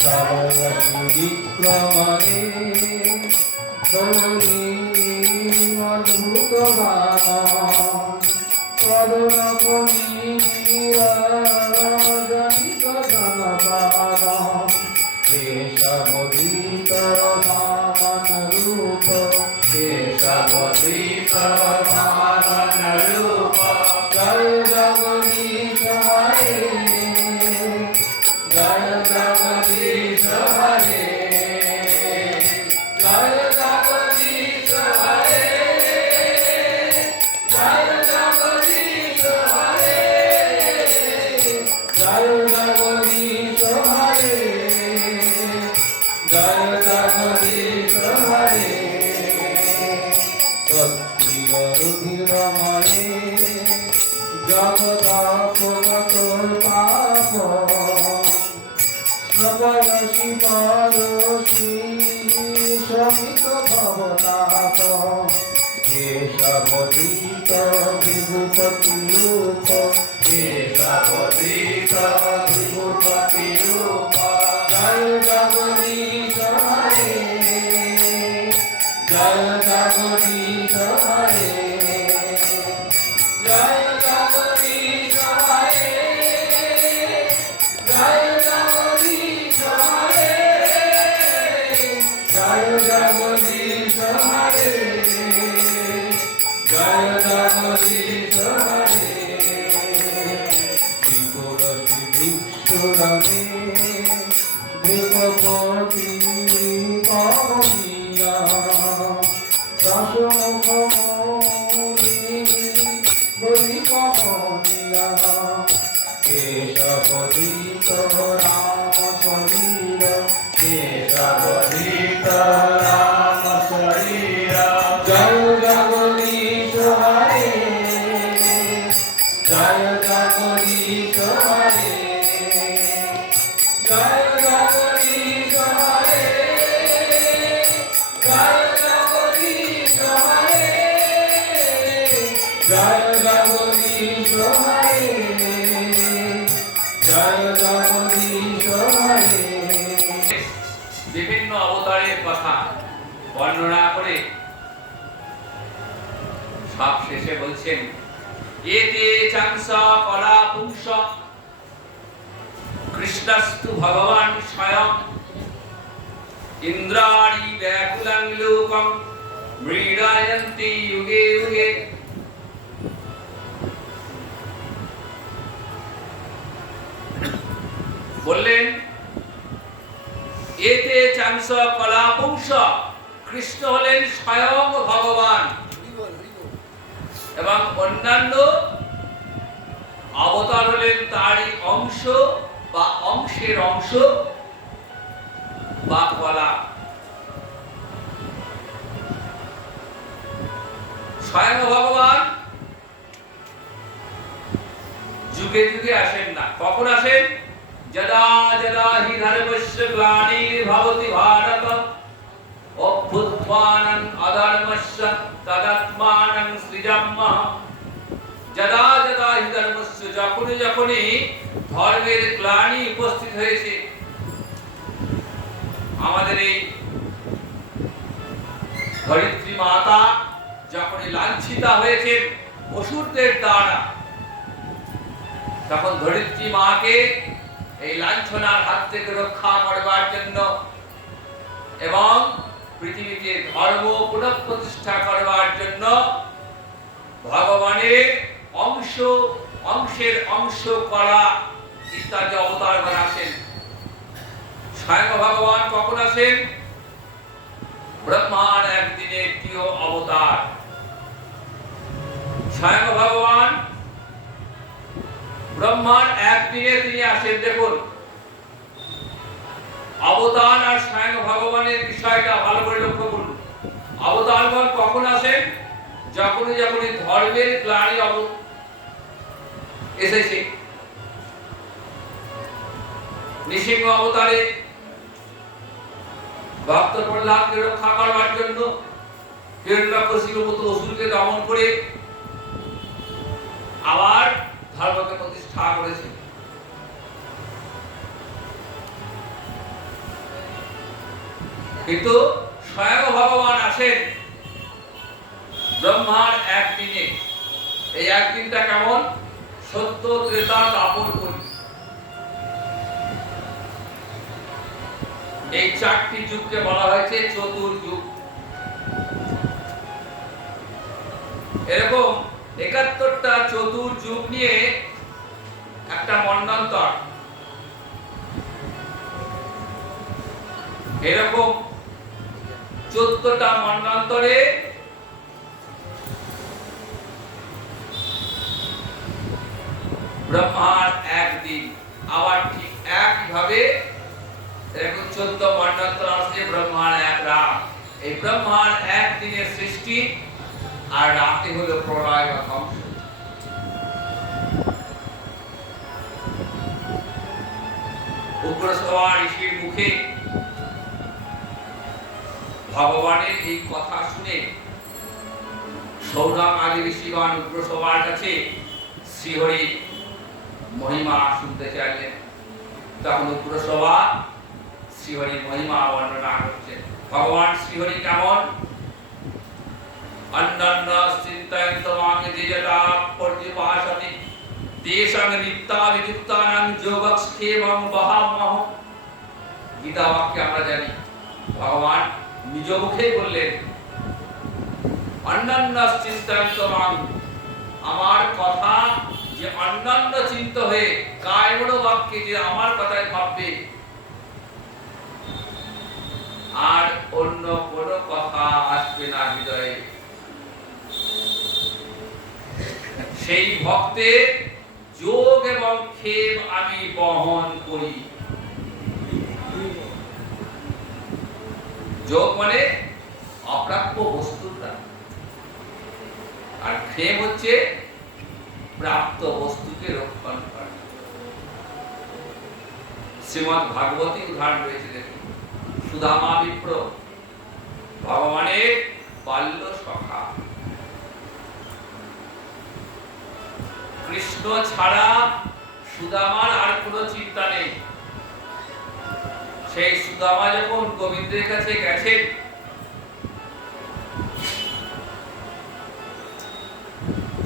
সর্বশী বিক্রমণে ধরণী অদ্ভুত বাম পদনপনীজনিত জনপাদ কেশবধৃত মামন রূপ কেশবধৃত মামন রূপ জয় জগদীশ হরে জয় জগদীশ হরে জয় জগদীশ হরে জয় জগদীশ হরে জয় জগদীশ হরে জয় জগদীশ হরে তত্ত্বীয় রুধির মনে জগদাপগত পাপ শ্রবণসি পরশি শ্রমিক ভবতাপ কেশবধৃত বিভূপতি রূপ কেশবধৃত বিভূপতি রূপ জয় জগদীশ হরে জয় জগদীশ হরে জয় জগদীশ হরে জয় জগদীশ হরে জয় জগদীশ হরে জয় জগদীশ হরে ত্রিপুরসি বিশ্বরণে ভৃগপতি কমনীয়া দশমুখ মৌলি বলি কমনীয়া জয় জগদীশ হরে জয় জগদীশ হরে। বিভিন্ন অবতারের কথা বর্ণনা করে সব শেষে বলছেন এতে চাংস কলা পুংস কৃষ্ণস্তু ভগবান স্বয়ং ইন্দ্রাণি ব্যাকুলং লোকং মৃডায়ন্তি যুগে যুগে। বললেন এতে চাংস কলা পুংস, কৃষ্ণ হলেন স্বয়ং ভগবান এবং অন্যান্য অবতার হলেন তারই অংশ বা অংশের অংশ বা কলা। স্বয়ং ভগবান যুগে যুগে আসেন না। কখন আসেন? যদা যদা হি ধর্মস্য গ্লানির্ভবতি ভারত অভ্যুত্থানং অধর্মস্য তদাত্মানং সৃজাম্যহঃ। যদা যদা হি ধর্মস্য, যখনই যখনই ধর্মের গ্লানি উপস্থিত হয়েছে, আমাদের এই ধরিত্রী মাতা যখনই লাঞ্ছিতা হয়েছেন অসুরদের দ্বারা, তখন ধরিত্রী মাকে এই লাঞ্ছনার হাত থেকে রক্ষা করবার জন্য এবং পৃথিবীতে ধর্ম পুনঃপ্রতিষ্ঠা করবার জন্য ভগবানের অংশ, অংশের অংশ করা ইত্যাদি অবতারগণ আসেন। স্বয়ং ভগবান কখন আসেন? ব্রহ্মার একদিনের প্রিয় অবতার স্বয়ং ভগবান ব্রহ্মার একদিনে তিনি আসেন। দেখুন অবতার আর স্বয়ং ভগবানের বিষয়টা ভালো করে লক্ষ্য করুন। অবতারগণ কখন আসেন? যখনই যখনই ধর্মের গ্লানি এসেছে। নৃসিংহ অবতারে ভক্ত প্রহ্লাদকে রক্ষা করবার জন্য হিরণ্যকশিপুর মতো অসুরকে দমন করে আবার ধর্মকে প্রতিষ্ঠা করেছে। কিন্তু স্বয়ং ভগবান আসেন ব্রহ্মার একদিনে। এই একদিনটা কেমন? সত্য ত্রেতা দাপর করি, এই চারটি যুগকে বলা হয়েছে চতুর্যুগ। এরকম ৭১টা চতুর্যুগ নিয়ে একটা মন্বন্তর, এরকম ১৪টা মন্বন্তরে ব্রহ্মার একদিন। আবার ঠিক একইভাবে এরকম ১৪ মন্বন্তর আছে ব্রহ্মার এক রাত। এই ব্রহ্মার একদিনের সৃষ্টি আর রাতে হলো প্রলয় বা ধ্বংস। উগ্রশ্রবা ঋষির মুখে ভগবানের এই কথা শুনে সৌনক আদি ঋষিগণ উগ্রশ্রবার কাছে শ্রীহরি মহিমা শুনতে চাইলেন। তখন উগ্রশ্রবা শ্রীহরির মহিমা বর্ণনা করছেন। ভগবান শ্রীহরি কেমন? অন্যান্য চিন্তয়ন্তমাং দ্বিজটা পর্যুপাসতি তেষাং নিত্যাভিযুক্তানাং যোগক্ষেমং বহামহ। গীতা বাক্যে আমরা জানি ভগবান নিজ মুখেই বললেন অন্যান্য চিন্তয়ন্তমাং, আমার কথা যে অন্যান্য চিন্ত হয়ে কায়মনো বাক্যে যে আমার কথাই ভাববে আর অন্য কোনো কথা আসবে না হৃদয়ে, সেই ভক্তের যোগ এবং ক্ষেম আমি বহন করি। যোগ মানে অপ্রাপ্য বস্তুটা, আর ক্ষেম হচ্ছে প্রাপ্ত বস্তুকে রক্ষণ করা। শ্রীমদ্ ভাগবতী উদাহরণ রয়েছে, দেখুন সুদামা বিপ্র ভগবানের বাল্য সখা। কৃষ্ণ ছাড়া সুদামার আর কোনো চিন্তা নেই। সেই সুদামা যখন গোবিন্দের কাছে গেছেন,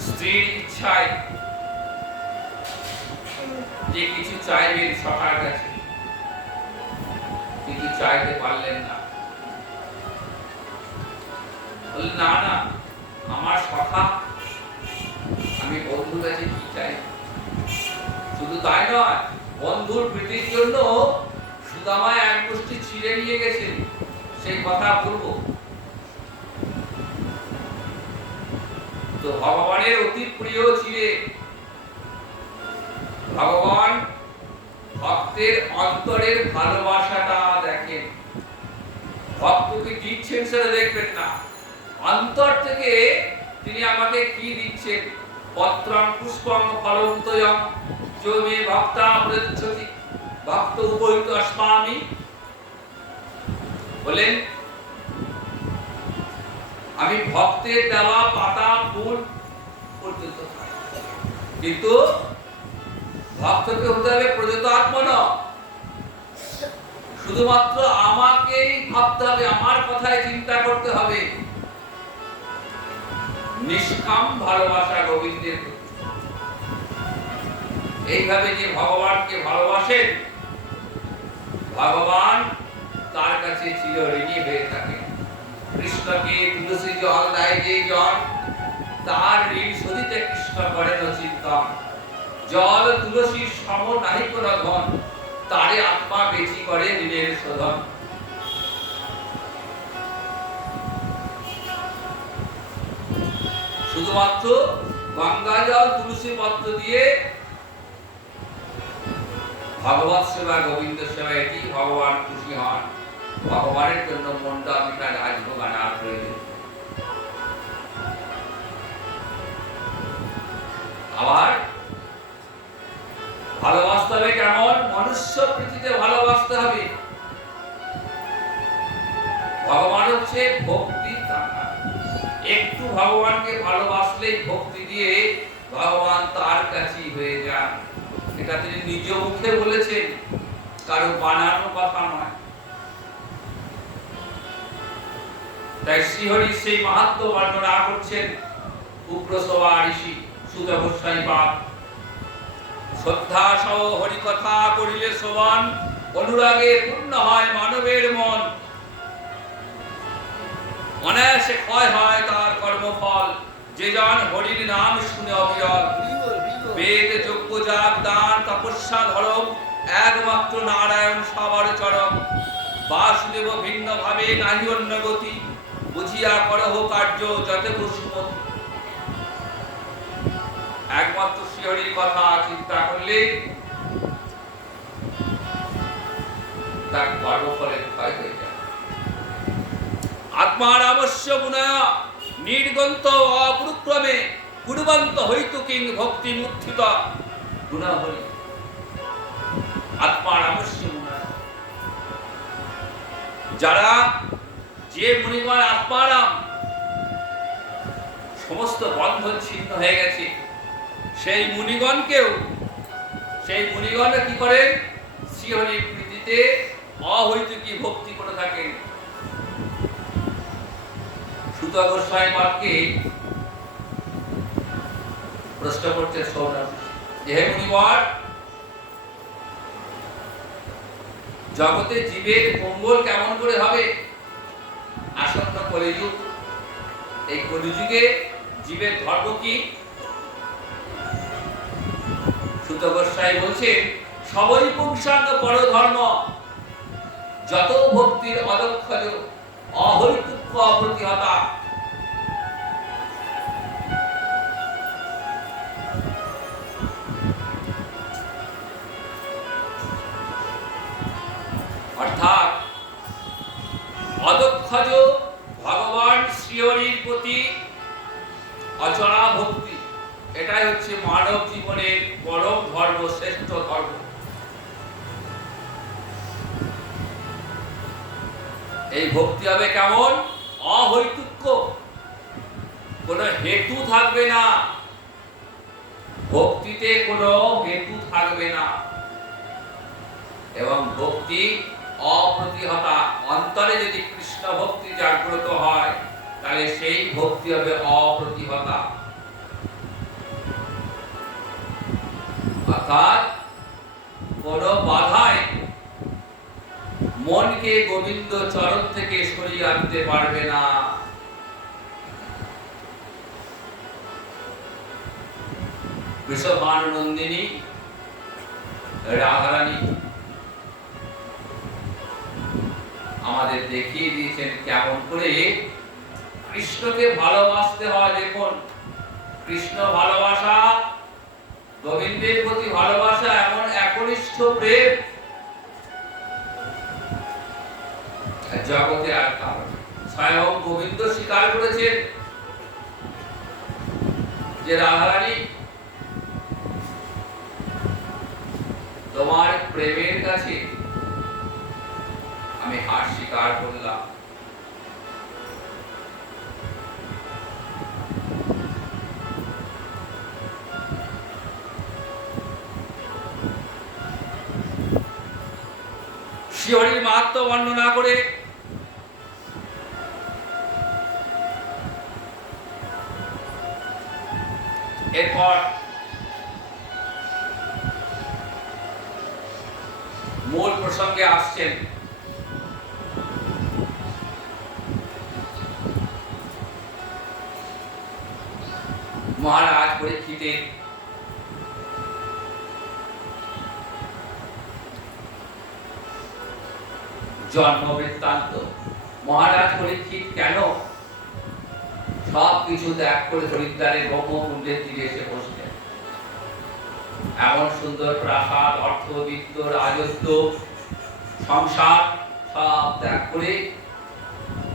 স্ত্রীর ইচ্ছায় যে কিছু চাইবেন সখার কাছে, কিন্তু চাইতে পারলেন না। বললেন, না না, আমার সখা, আমি বন্ধুর কাছে কি চাই? শুধু তাই নয়, বন্ধুর প্রীতির জন্য সুদামা এক গোষ্ঠী ছিঁড়ে নিয়ে গেছেন, সেই কথা বলবো। তো ভগবানের অতি প্রিয় ছিঁড়ে, ভগবান ভক্তের অন্তরের ভালোবাসাটা দেখেন। ভক্তকে দিচ্ছেন সেটা দেখবেন না, অন্তর থেকে তিনি আমাকে কি দিচ্ছেন। পত্রং পুষ্পং ফলং তোয়ং যো মে ভক্তা প্রযচ্ছতি ভক্ত উপহিত অস্মামি। বলেন, আমি ভক্তের দেওয়া পাতা ফুল পর্যন্ত খাই, কিন্তু ভক্তকে হতে হবে প্রযত আত্মনা। শুধুমাত্র আমাকেই ভাবতে হবে, আমার কথায় চিন্তা করতে হবে। নিষ্কাম ভালোবাসা গোবিন্দের প্রতি। এইভাবে যে ভগবানকে ভালোবাসেন, ভগবান তার কাছে চিরঋণী হয়ে থাকে। কৃষ্ণকে তুলসী জল দেয় যে জন, তার ঋণ শোধিতে কৃষ্ণ করেন চিন্তন। জল তুলসীর সম নাহি কোন ধন, তারে আত্মা বেচি করে ঋণের শোধন। শুধুমাত্র গঙ্গা জল তুলসী পত্র দিয়ে ভগবত সেবা, গোবিন্দ সেবা, এটি ভগবান খুশি হন। ভগবানের জন্য মনটা মিঠা রাজভোগ আনার প্রয়োজন। আবার ভালোবাসতে হবে কেমন? মনুষ্য প্রীতিতে ভালোবাসতে হবে। ভগবান হচ্ছে ভক্তি কাঙ্ক্ষা। একটু ভগবানকে ভালোবাসলেই ভক্তি দিয়ে ভগবান তার কাছেই হয়ে যান। এটা তিনি নিজ মুখে বলেছেন, কারো বানানো কথা নয়। তাই শ্রীহরি সেই মাহাত্ম্য বর্ণনা করছেন উগ্রসভা ঋষি সুত গোস্বামী পাদ। শ্রদ্ধা সহ হরি কথা করিলে শোভন, অনুরাগে পূর্ণ হয় মানবের মন। অনায়াসে ক্ষয় হয় তার কর্মফল, যে জন হরির নাম শুনে অবিরল। বেদ যজ্ঞ যাগ দান তপস্যা ধরম, একমাত্র নারায়ণ সবার চরম। বাসুদেব ভিন্ন ভাবে নাহি অন্য গতি, বুঝিয়া করহ কার্য যত কুসুমতি। একমাত্র শ্রীহরির কথা চিন্তা করলে তার কর্মফলের ক্ষয় হয়ে যায়। আত্মার আবশ্য গুণয় নির্গন্ত অপরুক্রমে, কুর্বন্ত হইতু কিং ভক্তি মুত্থিত গুণ হরি। আত্মার আবশ্য গুণয়, যারা যে মুনিগণ আত্মারাম, সমস্ত বন্ধন ছিন্ন হয়ে গেছে, সেই মুনিগণকেও, সেই মুনিগণরা কি করেন? শ্রীহরির প্রীতিতে অহৈতুকী ভক্তি করে থাকেন। সুত গোস্বামী পাদকে প্রশ্ন করতে সৌনক, হে মুনিবর, জগতে জীবের মঙ্গল কেমন করে হবে? আসন্ন কলিযুগ, এই কলিযুগে জীবের ধর্ম কি? সুত গোস্বামী বলছেন, সবই পুংসাঙ্গ বড় ধর্ম, যত ভক্তির অদক্ষজ অহৈতুক অপ্রতিহতা। অর্থাৎ অদক্ষজ ভগবান শ্রীহরির প্রতি অচলা ভক্তি, এটাই হচ্ছে মানব জীবনের পরম ধর্ম, শ্রেষ্ঠ ধর্ম। এই ভক্তি হবে কেমন? অহৈতুক্য, কোন হেতু থাকবে না। ভক্তিতে কোনো হেতু থাকবে না এবং ভক্তি অপ্রতিহতা। অন্তরে যদি কৃষ্ণ ভক্তি জাগ্রত হয় তাহলে সেই ভক্তি হবে অপ্রতিহতা, অর্থাৎ কোন বাধায় মনকে গোবিন্দ চরণ থেকে সরিয়ে আনতে পারবে না। বৃষভানুনন্দিনী রাধারানী আমাদের দেখিয়ে দিয়েছেন কেমন করে কৃষ্ণকে ভালোবাসতে হয়। দেখুন, কৃষ্ণ ভালোবাসা, গোবিন্দের প্রতি ভালোবাসা এমন একনিষ্ঠ প্রেম জগতে আর কারণ। স্বয়ং গোবিন্দ স্বীকার করেছেন যে রাধারানী, তোমার প্রেমের কাছে আমি হার স্বীকার করলাম। শ্রীহরির মাহাত্ম্য বর্ণনা করে এরপর মূল প্রসঙ্গে আসছেন। মহারাজ পরীক্ষিতের জন্ম বৃত্তান্ত। মহারাজ পরীক্ষিত কেন সব কিছু ত্যাগ করে হরিদ্বারের ব্রহ্মকুণ্ডের তীরে এসে বসলেন? এমন সুন্দর প্রাসাদ, অর্থবিত্ত, রাজত্ব, সংসার সব ত্যাগ করে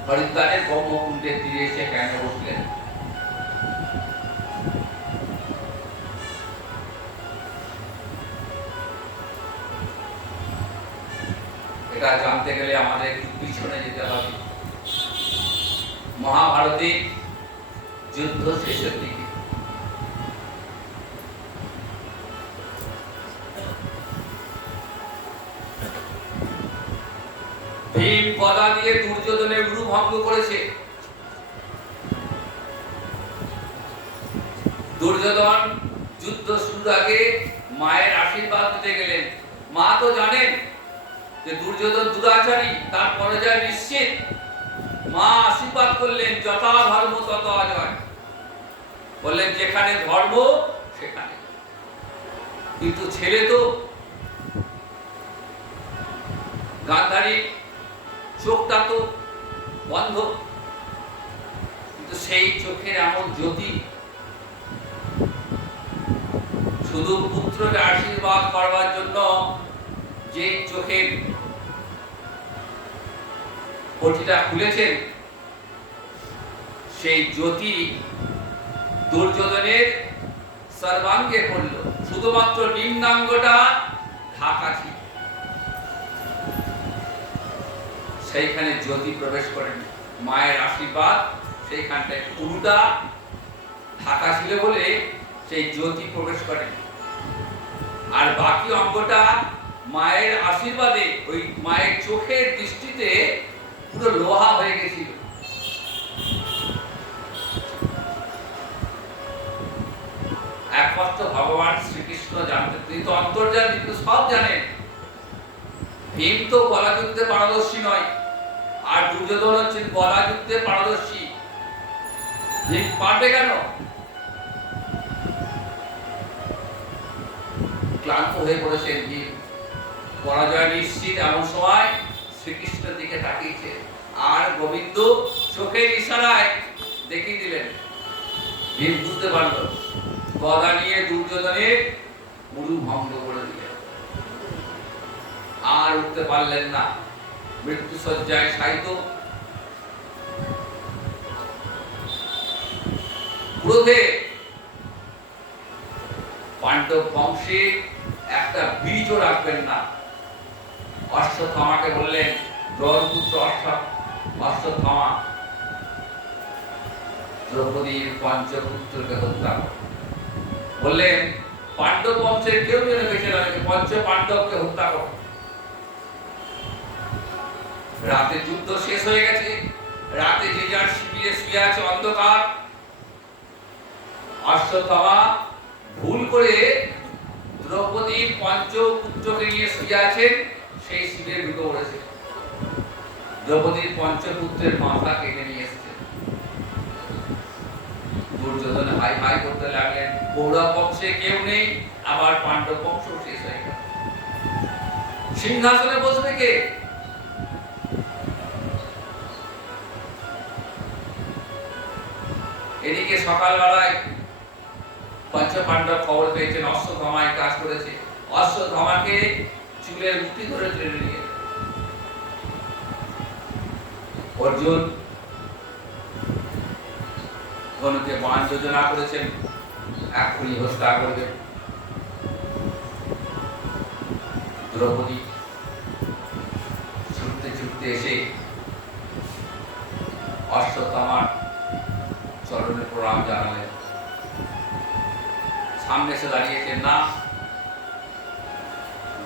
হরিদ্বারের ব্রহ্মকুণ্ডের তীরে এসে কেন বসলেন? এটা জানতে গেলে আমাদের একটু পিছনে যেতে হবে। মহাভারতে যুদ্ধ শেষের দিকে ভীম গদা দিয়ে দুর্যোধনের গুরু ভঙ্গ করেছে। দুর্যোধন যুদ্ধ শুরুর আগে মায়ের আশীর্বাদ দিতে গেলেন। মা তো জানেন যে দুর্যোধন দুরাচারী, তার পরাজয় নিশ্চিত। মা আশীর্বাদ করলেন, যথা ধর্ম তত অজয়, বললেন যেখানে ধর্ম সেখানে। কিন্তু ছেলে তো গান্ধারী, চোখটা তো বন্ধ, কিন্তু সেই চোখের এমন জ্যোতি, শুধু পুত্রকে আশীর্বাদ করবার জন্য যে চোখের পটিটা খুলেছেন, সেই জ্যোতি দুর্যোধনের সর্বাঙ্গে পড়ল। শুধুমাত্র নিম্নাঙ্গটা ঢাকা ছিল, সেইখানে জ্যোতি প্রবেশ করেন। মায়ের আশীর্বাদ সেইখানটায় পুরোটা ঢাকা ছিল বলে সেই জ্যোতি প্রবেশ করেন। আর বাকি অঙ্গটা মায়ের আশীর্বাদে, ওই মায়ের চোখের দৃষ্টিতে পুরো লোহা হয়ে গেছিল। একমাত্র ভগবান শ্রীকৃষ্ণ জানতেন, তিনি তো অন্তর্যামী, তিনি তো সব জানেন। ভীম তো গলা যুদ্ধে পারদর্শী নয়, আর দুর্যোধন হচ্ছেন গলা যুদ্ধে পারদর্শী। ভীম পারবে কেন? ক্লান্ত হয়ে পড়েছেন ভীম, পরাজয় নিশ্চিত। এমন সময় শ্রীকৃষ্ণের দিকে তাকিয়েছে, আর গোবিন্দ চোখের ইশারায় দেখিয়ে দিলেন। ভীম বুঝতে পারল, গদা নিয়ে দুর্যোধনের গুরু ভঙ্গ করে দিলেন। আর উঠতে পারলেন না, মৃত্যু শয্যায় শায়িত। ক্রোধে পাণ্ডব বংশে একটা বীজও রাখবেন না। অশ্বত্থামাকে বললেন, দ্রৌপদীর অশ্বত্থামা দ্রৌপদীর পঞ্চপুত্রকে হত্যা বললেন, পাণ্ডব বংশের কেউ যেন বেঁচে না থাকে, পঞ্চ পাণ্ডবকে হত্যা করো। রাতে যুদ্ধ শেষ হয়ে গেছে, রাতে যে যার শিবিরে শুয়ে আছে অন্ধকার। অশ্বত্থামা ভুল করে দ্রৌপদীর পঞ্চপুত্রকে নিয়ে শুয়ে আছেন, সেই শিবিরে ঢুকে পড়েছে। দ্রৌপদীর পঞ্চপুত্রের মাথা কেটে নিয়ে এসেছে। দুর্যোধন হাই হাই করতে লাগলেন, কৌরব বংশে কেউ নেই, আবার পাণ্ডব বংশ শেষ হয়ে গেল। সিংহাসনে বসবে কে? এদিকে সকালবেলায় পঞ্চ পাণ্ডব খবর পেয়েছেন অশ্বত্থামায় কাজ করেছে। অশ্বত্থামাকে চুলের মুঠি ধরে টেনে নিয়ে অর্জুন ধনুকে বাণ যোজনা করেছেন, এক্ষুনি হত্যা করবে। দ্রৌপদী ছুটতে ছুটতে এসে অশ্বত্থামার চরণে প্রণাম জানালেন। সামনে এসে দাঁড়িয়েছেন, না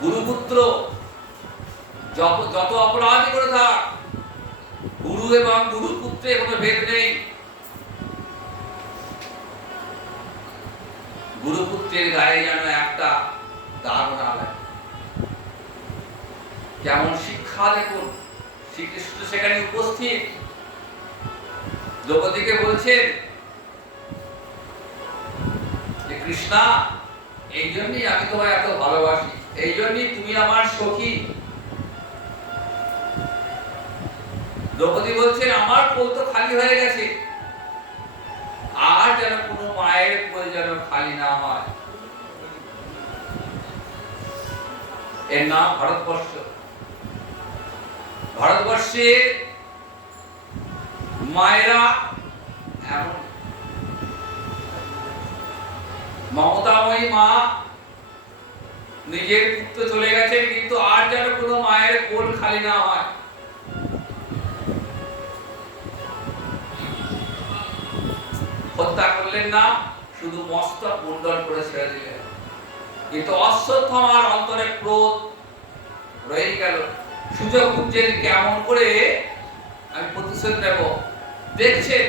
গুরুপুত্র যত অপরাধী করে থাক, গুরু এবং গুরুপুত্রে কোনো ভেদ নেই। গুরুপুত্রের গায়ে যেন একটা দাগ না লাগে। কেমন শিক্ষা দেখুন, শ্রীকৃষ্ণ সেখানে উপস্থিত। দ্রৌপদীকে বলছেন যে কৃষ্ণা, এই জন্যই আমি তোমায় এত ভালোবাসি, এই জন্যই তুমি আমার সখী। দ্রৌপদী বলছেন, আমার কোল তো খালি হয়ে গেছে, আর যেন কোনো মায়ের কোল যেন খালি না হয়। এর নাম ভারতবর্ষ। ভারতবর্ষে মায়েরা এমন মমতাময়ী মা, নিজের পুত্র চলে গেছে, কিন্তু আর যেন কোনো মায়ের কোল খালি না হয়। হত্যা করলেন না, শুধু মস্তক মুন্ডন করে ছেড়ে দিলেন। কিন্তু অশ্বত্থামার অন্তরে ক্রোধ রয়ে গেল। সুযোগ খুঁজছেন কেমন করে আমি প্রতিশোধ নেব। দেখছেন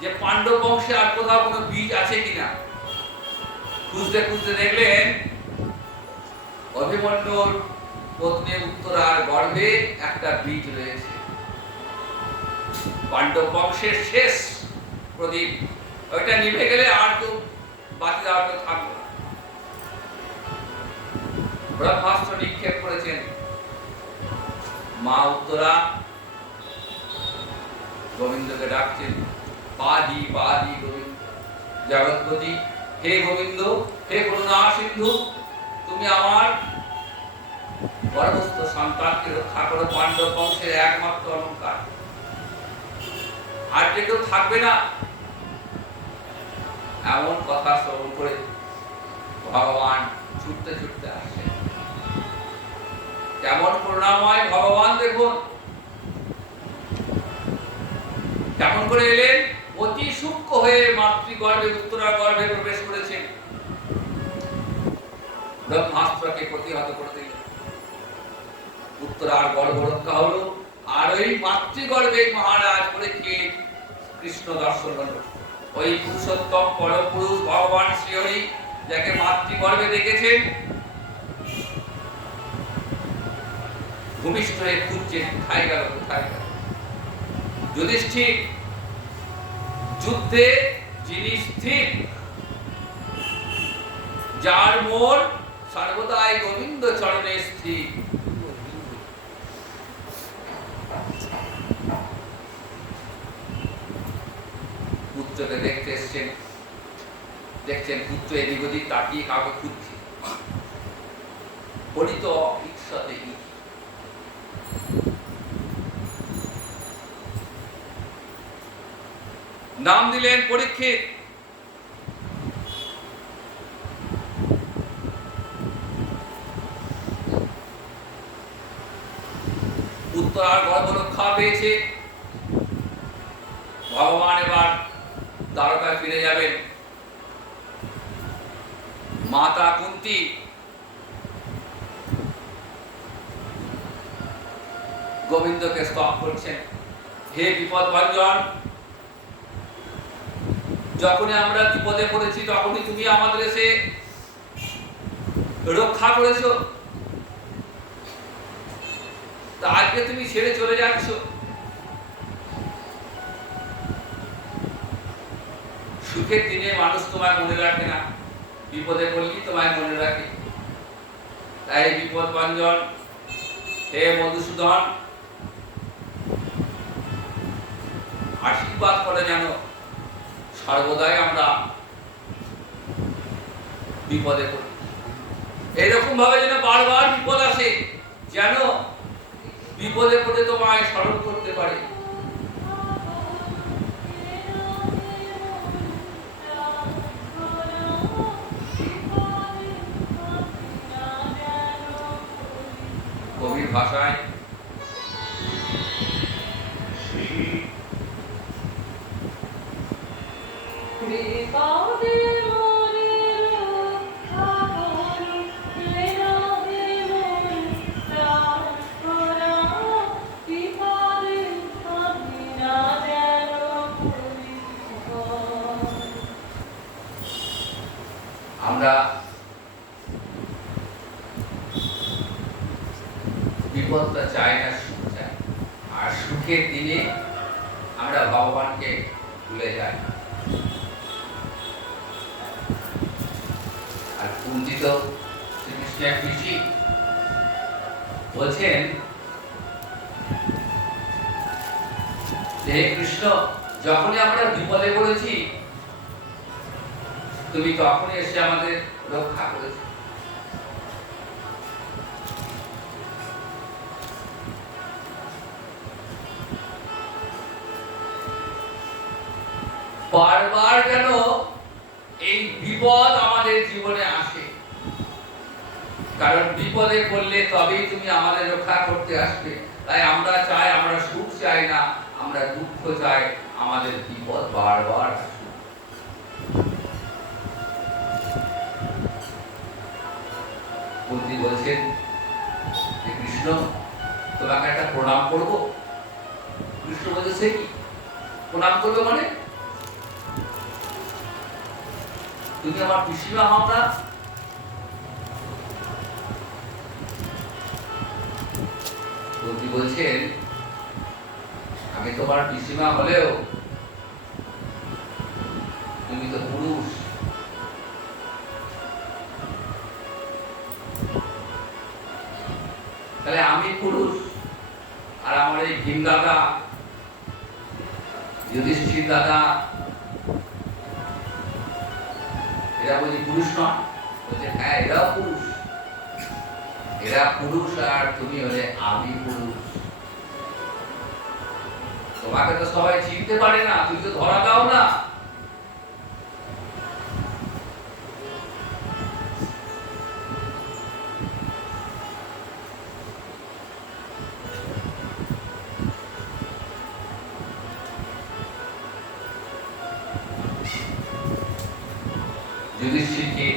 যে পাণ্ডব বংশে আর কোথাও কোনো বীজ আছে কিনা। খুঁজতে খুঁজতে দেখলেন অভিমন্যুর পত্নী উত্তরার গর্ভে একটা বীজ রয়েছে। পাণ্ডব বংশের শেষ প্রদীপ, ওইটা নিভে গেলে আর তো বাতি দেওয়ার কেউ থাকবে না। ব্রহ্মাস্ত্র নিক্ষেপ করেছেন। মা উত্তরা গোবিন্দকে ডাকছেন, পাহি পাহি গোবিন্দ জগৎপতি, হে গোবিন্দ, হে করুণা সিন্ধু, তুমি আমার গর্ভস্থ সন্তানকে রক্ষা করো। পাণ্ডব বংশের একমাত্র অলঙ্কার, আর যে কেউ থাকবে না। এমন কথা শ্রবণ করে ভগবান ছুটতে ছুটতে আসে। কেমন করুণাময় ভগবান দেখুন, কেমন করে এলেন, অতি সূক্ষ্ম হয়ে মাতৃগর্ভে উত্তরার গর্ভে প্রবেশ করেছেন। ব্রহ্মাস্ত্রকে প্রতিহত করে দিলেন। উত্তরার গর্ভ রক্ষা হলো, আর ওই মাতৃগর্ভে মহারাজ পরীক্ষিত কৃষ্ণ দর্শন হলো। ওই পুরুষোত্তম পরপুরুষ ভগবান শ্রীহরি, যাকে মাতৃগর্ভে দেখেছেন, ভূমিষ্ঠ হয়ে খুঁজছেন কোথায় গেল, কোথায় গেল। যুধিষ্ঠির, যুদ্ধে যিনি স্থির, যার মন সর্বদাই গোবিন্দ চরণে স্থির। পুত্রকে দেখতে এসছেন, দেখছেন পুত্র এদিক ওদিক তাকিয়ে কাউকে খুঁজছে। পরিত ইচ্ছাতে নাম দিলেন পরীক্ষিত। উত্তরার গর্ভ রক্ষা পেয়েছে। ভগবান এবার দ্বারকায় ফিরে যাবেন। মাতা কুন্তী গোবিন্দকে স্তব করছেন, হে বিপদভঞ্জন, যখনই আমরা বিপদে পড়েছি তখনই তুমি আমাদের এসে রক্ষা করেছো, তা আজকে তুমি ছেড়ে চলে যাচ্ছ। সুখের দিনে মানুষ তোমায় মনে রাখে না, বিপদে পড়লেই তোমায় মনে রাখে। তাই বিপদভঞ্জন, হে মধুসূদন, আশীর্বাদ করে যেন সর্বদাই আমরা বিপদে পড়ি, এরকম ভাবে যেন বারবার বিপদ আসে, যেন বিপদে পড়ে তোমায় স্মরণ করতে পারে। কবির ভাষায় আমরা বিপদটা চাই না, সুখ চাই, আর সুখের দিনে আমরা ভগবানকে ভুলে যাই। আর কুন্তী তো শ্রীকৃষ্ণের পিসি, বলছেন, হে কৃষ্ণ, যখনই আমরা বিপদে পড়েছি তুমি তখনই এসে আমাদের রক্ষা করেছো। বারবার যেন এই বিপদ আমাদের জীবনে আসে, কারণ বিপদে পড়লে তবেই তুমি আমাদের রক্ষা করতে আসবে। তাই আমরা চাই, আমরা সুখ চাই না, আমরা দুঃখ চাই, আমাদের বিপদ বারবার আসে। কুন্তী বলছেন, কৃষ্ণ, তোমাকে একটা প্রণাম করব। কৃষ্ণ বলছে, সে কি প্রণাম করবে মানে? তুমি আমার পিসিমা হও না? কুন্তী বলছেন, আমি তোমার পিসিমা হলেও তুমি তো পুরুষ, তাহলে আমি পুরুষ আর আমার এই ভীম দাদা, যুধিষ্ঠির দাদা, এরা বলছি পুরুষ নয়? বলছে, হ্যাঁ, এরাও পুরুষ, এরা পুরুষ আর তুমি হলে আমি পুরুষ। তোমাকে তো সবাই চিনতে পারে না, তুমি তো ধরা দাও না। যুধিষ্ঠিরকে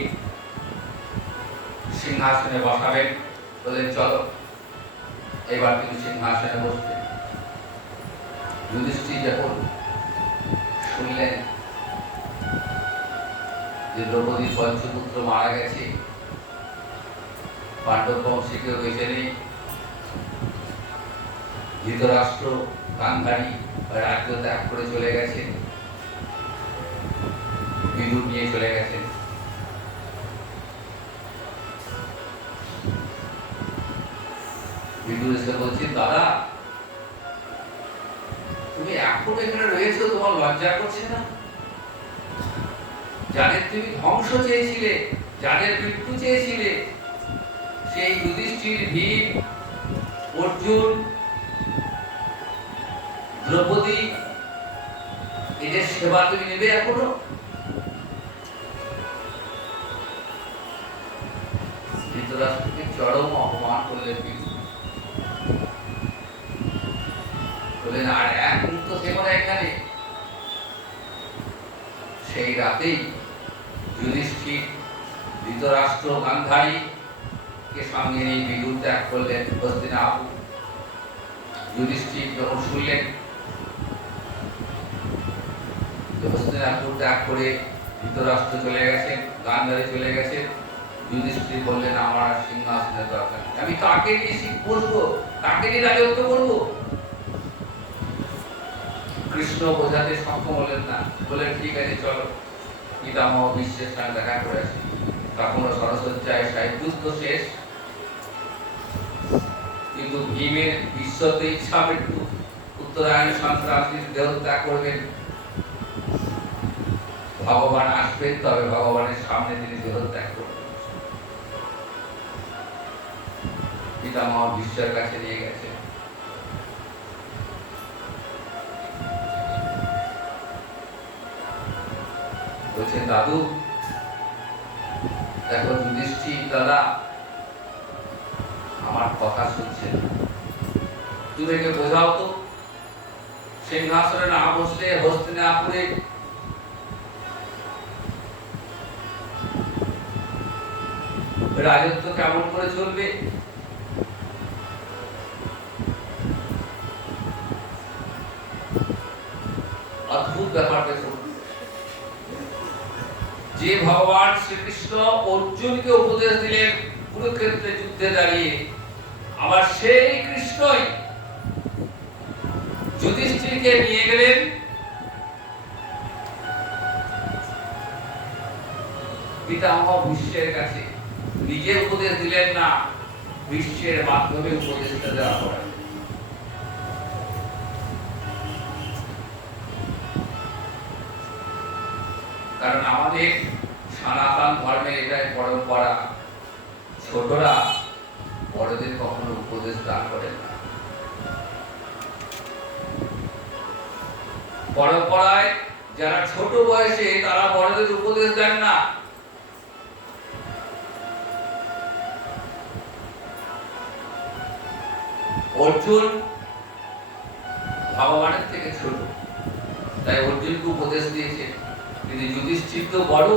সিংহাসনে বসাবেন, বলেন, চলো এবার তুমি সিংহাসনে বসবে। যুধিষ্ঠির যখন শুনলেন যে দ্রৌপদীর পঞ্চপুত্র মারা গেছে, পাণ্ডব বংশে কেউ বেঁচে নেই, ধৃতরাষ্ট্র গান্ধারী রাজ্য ত্যাগ করে চলে গেছে, বিদুর নিয়ে চলে গেছেন, বিদুর এসে বলছেন, দাদা তুমি এখন এখানে রয়েছো, তোমার লজ্জা করছে না? যাদের তুমি ধ্বংস চেয়েছিলে, যাদের মৃত্যু চেয়েছিলে, সেই যুধিষ্ঠির, ভীম, অর্জুন, দ্রৌপদী, এদের সেবা তুমি নেবে এখনো? ধৃতরাষ্ট্রকে চরম অপমান করলেন বিদুর। বললেন, আর এক মুহূর্ত থেকো না এখানে। সেই রাতেই যুধিষ্ঠির ধৃতরাষ্ট্র গান্ধারী কে সঙ্গে নিয়ে বিদুর ত্যাগ করলেন হস্তিনাপুর। যুধিষ্ঠির যখন শুনলেন যে হস্তিনাপুর ত্যাগ করে ধৃতরাষ্ট্র চলে গেছেন, গান্ধারী চলে গেছেন, যুধিষ্ঠির বললেন আমার সিংহাসনের দরকার নেই, আমি কাকে নিয়ে বসবো, কাকে নিয়ে রাজত্ব করবো? কৃষ্ণ বোঝাতে সক্ষম হলেন না, বললেন ঠিক আছে চলো পিতামহ ভীষ্মের সঙ্গে দেখা করে আসি। তখনও সরসজ্জায় সাহিত্য শেষ, কিন্তু ভীমের বিশ্বতে ইচ্ছা মৃত্যু, উত্তরায়ণ সন্ত্রাসীর দেহত্যাগ করবেন, ভগবান আসবেন, তবে ভগবানের সামনে তিনি দেহত্যাগ করবেন। পিতামহ ভীষ্মের কাছে নিয়ে গেছেন। বলছেন দাদু দেখো যুধিষ্ঠির দাদা আমার কথা শুনছে না, তুমি একে বোঝাও তো সিংহাসনে না বসলে হস্তিনাপুরে রাজত্ব কেমন করে চলবে? অদ্ভুত ব্যাপার দেখুন, যে ভগবান শ্রীকৃষ্ণ অর্জুনকে উপদেশ দিলেন কুরুক্ষেত্রে যুদ্ধে দাঁড়িয়ে, আবার সেই কৃষ্ণই যুধিষ্ঠিরকে নিয়ে গেলেন পিতামহ ভীষ্মের কাছে। নিজে উপদেশ দিলেন না, ভীষ্মের মাধ্যমে উপদেশটা দেওয়া হয়। কারণ আমাদের সনাতন ধর্মের এটাই পরম্পরা, ছোটরা বড়দের কখনো উপদেশ দান করেন না। পরম্পরায় যারা ছোট বয়সে তারা বড়দের উপদেশ দেন না। অর্জুন ভগবানের থেকে ছোট, তাই অর্জুনকে উপদেশ দিয়েছে, কিন্তু যুধিষ্ঠির তো বড়,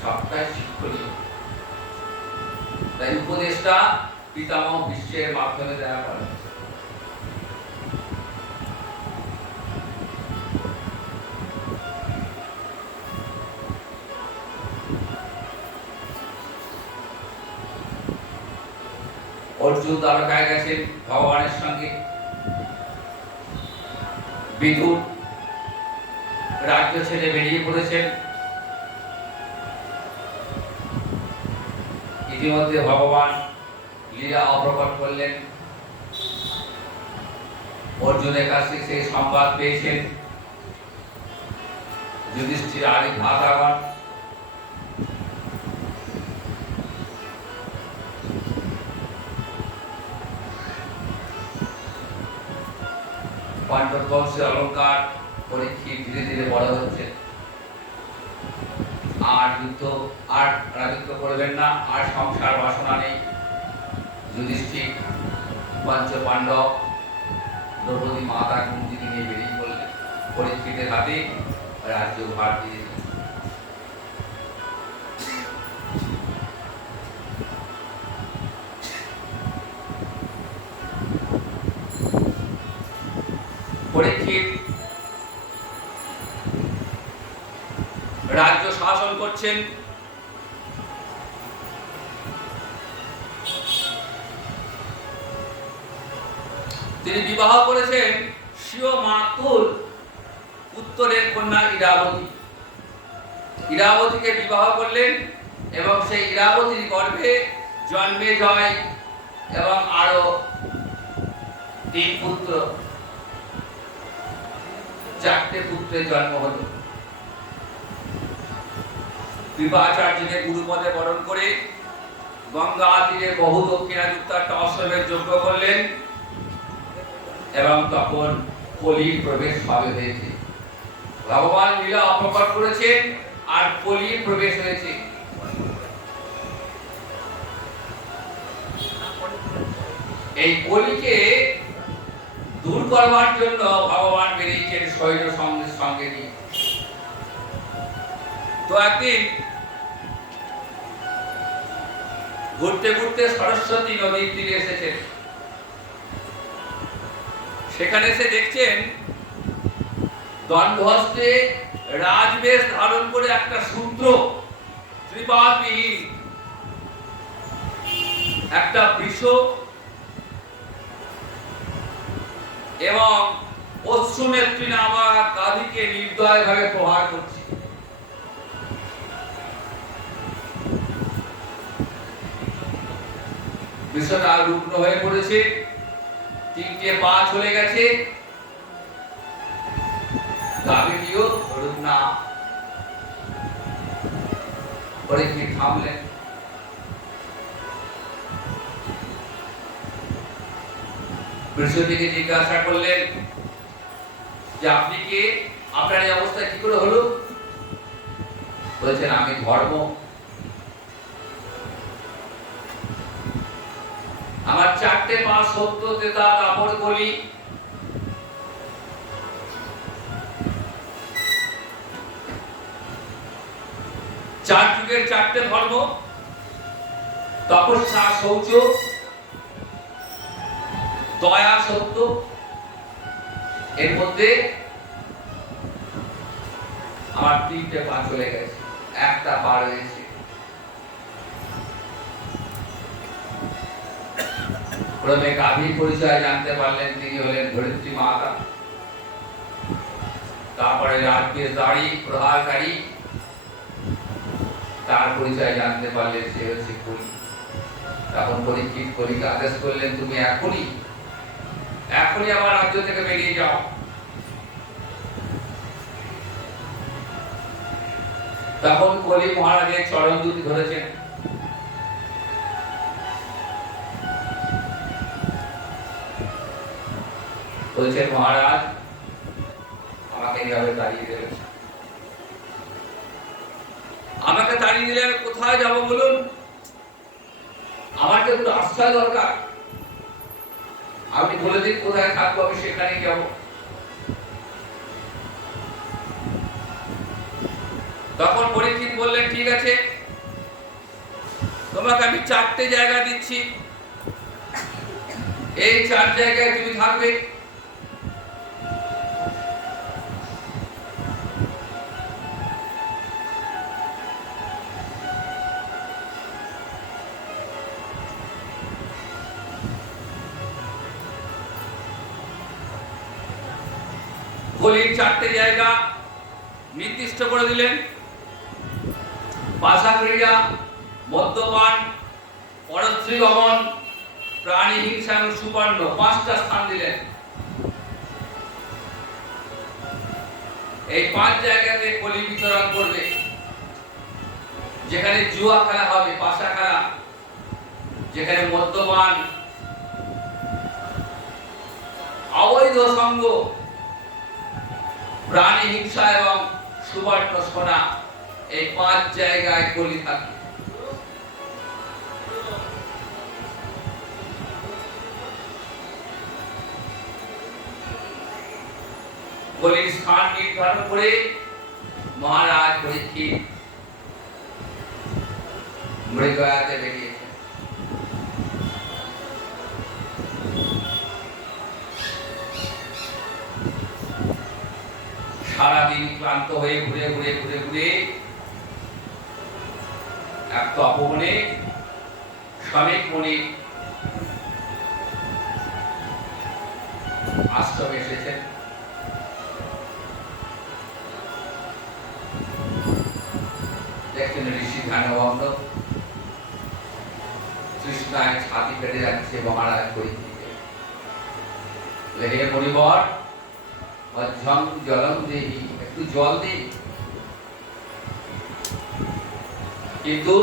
সবটাই শিক্ষণীয়, তাই উপদেশটা পিতামহ ভীষ্মের মাধ্যমে দেওয়া হয়। অর্জুন দ্বারকায় গেছেন ভগবানের সঙ্গে, বিদুর রাজ্য ছেড়ে বেরিয়ে পড়েছেন। ইতিমধ্যে ভগবান লীলা অপ্রকট করলেন, অর্জুনের কাছে সেই সংবাদ পেয়েছেন যুধিষ্ঠির আদি ভ্রাতাগণ। পাণ্ডব বংশের অলঙ্কার পরীক্ষিত ধীরে ধীরে বড় হচ্ছে, আর যুদ্ধ আর রাজত্ব করবেন না, আর সংসার বাসনা নেই। যুধিষ্ঠির পঞ্চ পাণ্ডব দ্রৌপদী মাতা কুন্তিকে নিয়ে বেরিয়ে পড়লেন, পরীক্ষিতের হাতে রাজ্য ভার দিয়ে দিলেন। পরীক্ষিত রাজ্য শাসন করছেন। তিনি বিবাহ করেছেন স্বীয় মাতুল উত্তরের কন্যা ইরাবতী। ইরাবতীকে বিবাহ করলেন এবং সেই ইরাবতীর গর্ভে জন্মেজয় এবং আরো 3 পুত্র, 4টে পুত্রের জন্ম হল। কৃপাচার্যকে গুরুপদে বরণ করে গঙ্গা তীরে বহু দক্ষিণাযুক্ত একটা আশ্রমের যজ্ঞ করলেন এবং তখন কলির প্রবেশ হবে হয়েছে। ভগবান লীলা অপ্রকট করেছেন আর কলির প্রবেশ হয়েছে। এই কলিকে দূর করবার জন্য ভগবান বেরিয়েছেন সৈন্য সঙ্গে নিয়ে। তো একদিন ঘুরতে ঘুরতে সরস্বতী নদীর তীরে এসেছেন। সেখানে এসে দেখছেন দণ্ডহস্তে রাজবেশ ধারণ করে একটা শূদ্র ত্রিপাদবিহীন একটা বৃষ এবং অশ্রুনেত্রী নামা গাভীকে নির্দয়ভাবে প্রহার করছে। বিষটা রুগ্ন হয়ে পড়েছে, তিনটে পা চলে গেছে, গাভীটিও রুগ্না। পরে কি থামলেন। বৃষটিকে জিজ্ঞাসা করলেন যে আপনি কি, আপনার এই অবস্থা কি করে হলো? বলছেন আমি ধর্ম, আমার চারটে পা সত্য তেতা কাপড় কলি, চার যুগের চারটে ধর্ম, তপস্যা শৌচ দয়া সত্য, এর মধ্যে আমার তিনটে পা চলে গেছে, একটা পা রয়েছে। প্রথমে গাভীর পরিচয় জানতে পারলেন, তিনি হলেন ধরিত্রী মাতা। তারপরে রাজকেশ দাড়ি প্রহারকারী, তার পরিচয় জানতে পারলেন সে হচ্ছে কলি। তখন পরীক্ষিত কলিকে আদেশ করলেন তুমি এখনই আমার রাজ্য থেকে বেরিয়ে যাও। তখন কলি মহারাজের চরণ দুটি ধরেছেন। বলছেন মহারাজ আমাকে এইভাবে তাড়িয়ে দিলেন, আমাকে তাড়িয়ে দিলেন, কোথায় যাব বলুন? আমার তো একটু আশ্রয় দরকার, আপনি বলে দিন কোথায় থাকবো, আমি সেখানেই যাব। তখন পরীক্ষিত বললেন ঠিক আছে, তোমাকে আমি চারটে জায়গা দিচ্ছি, এই চার জায়গায় তুমি থাকবে। কলির চারটে জায়গা নির্দিষ্ট করে দিলেন। পাশা ক্রীড়া, মদ্যপান, পরস্ত্রী গমন, প্রাণী হিংসা এবং সুপর্ণ, পাঁচটা স্থান দিলেন। এই পাঁচ জায়গাতে কলি বিচরণ করবে, যেখানে জুয়া খেলা হবে, পাশা খেলা, যেখানে মদ্যপান, অবৈধ সঙ্গ, প্রাণী হিংসা এবং সুবর্ণ সোনা, এই পাঁচ জায়গায় কলি থাকে। কলির স্থান নির্ধারণ করে মহারাজ পরীক্ষিত মৃগয়াতে বেরিয়েছেন। সারাদিন ক্লান্ত হয়ে ঘুরে এক তপবনে শ্রমিক মণি আশ্রমে এসেছেন। দেখছেন ঋষি ধ্যানভগ্ন, তৃষ্ণায় ছাতি কেটে যাচ্ছে মহারাজ পরীক্ষিতের। হে মণিবর, মধ্যম জলম দেহি, একটু জল দিন। কিন্তু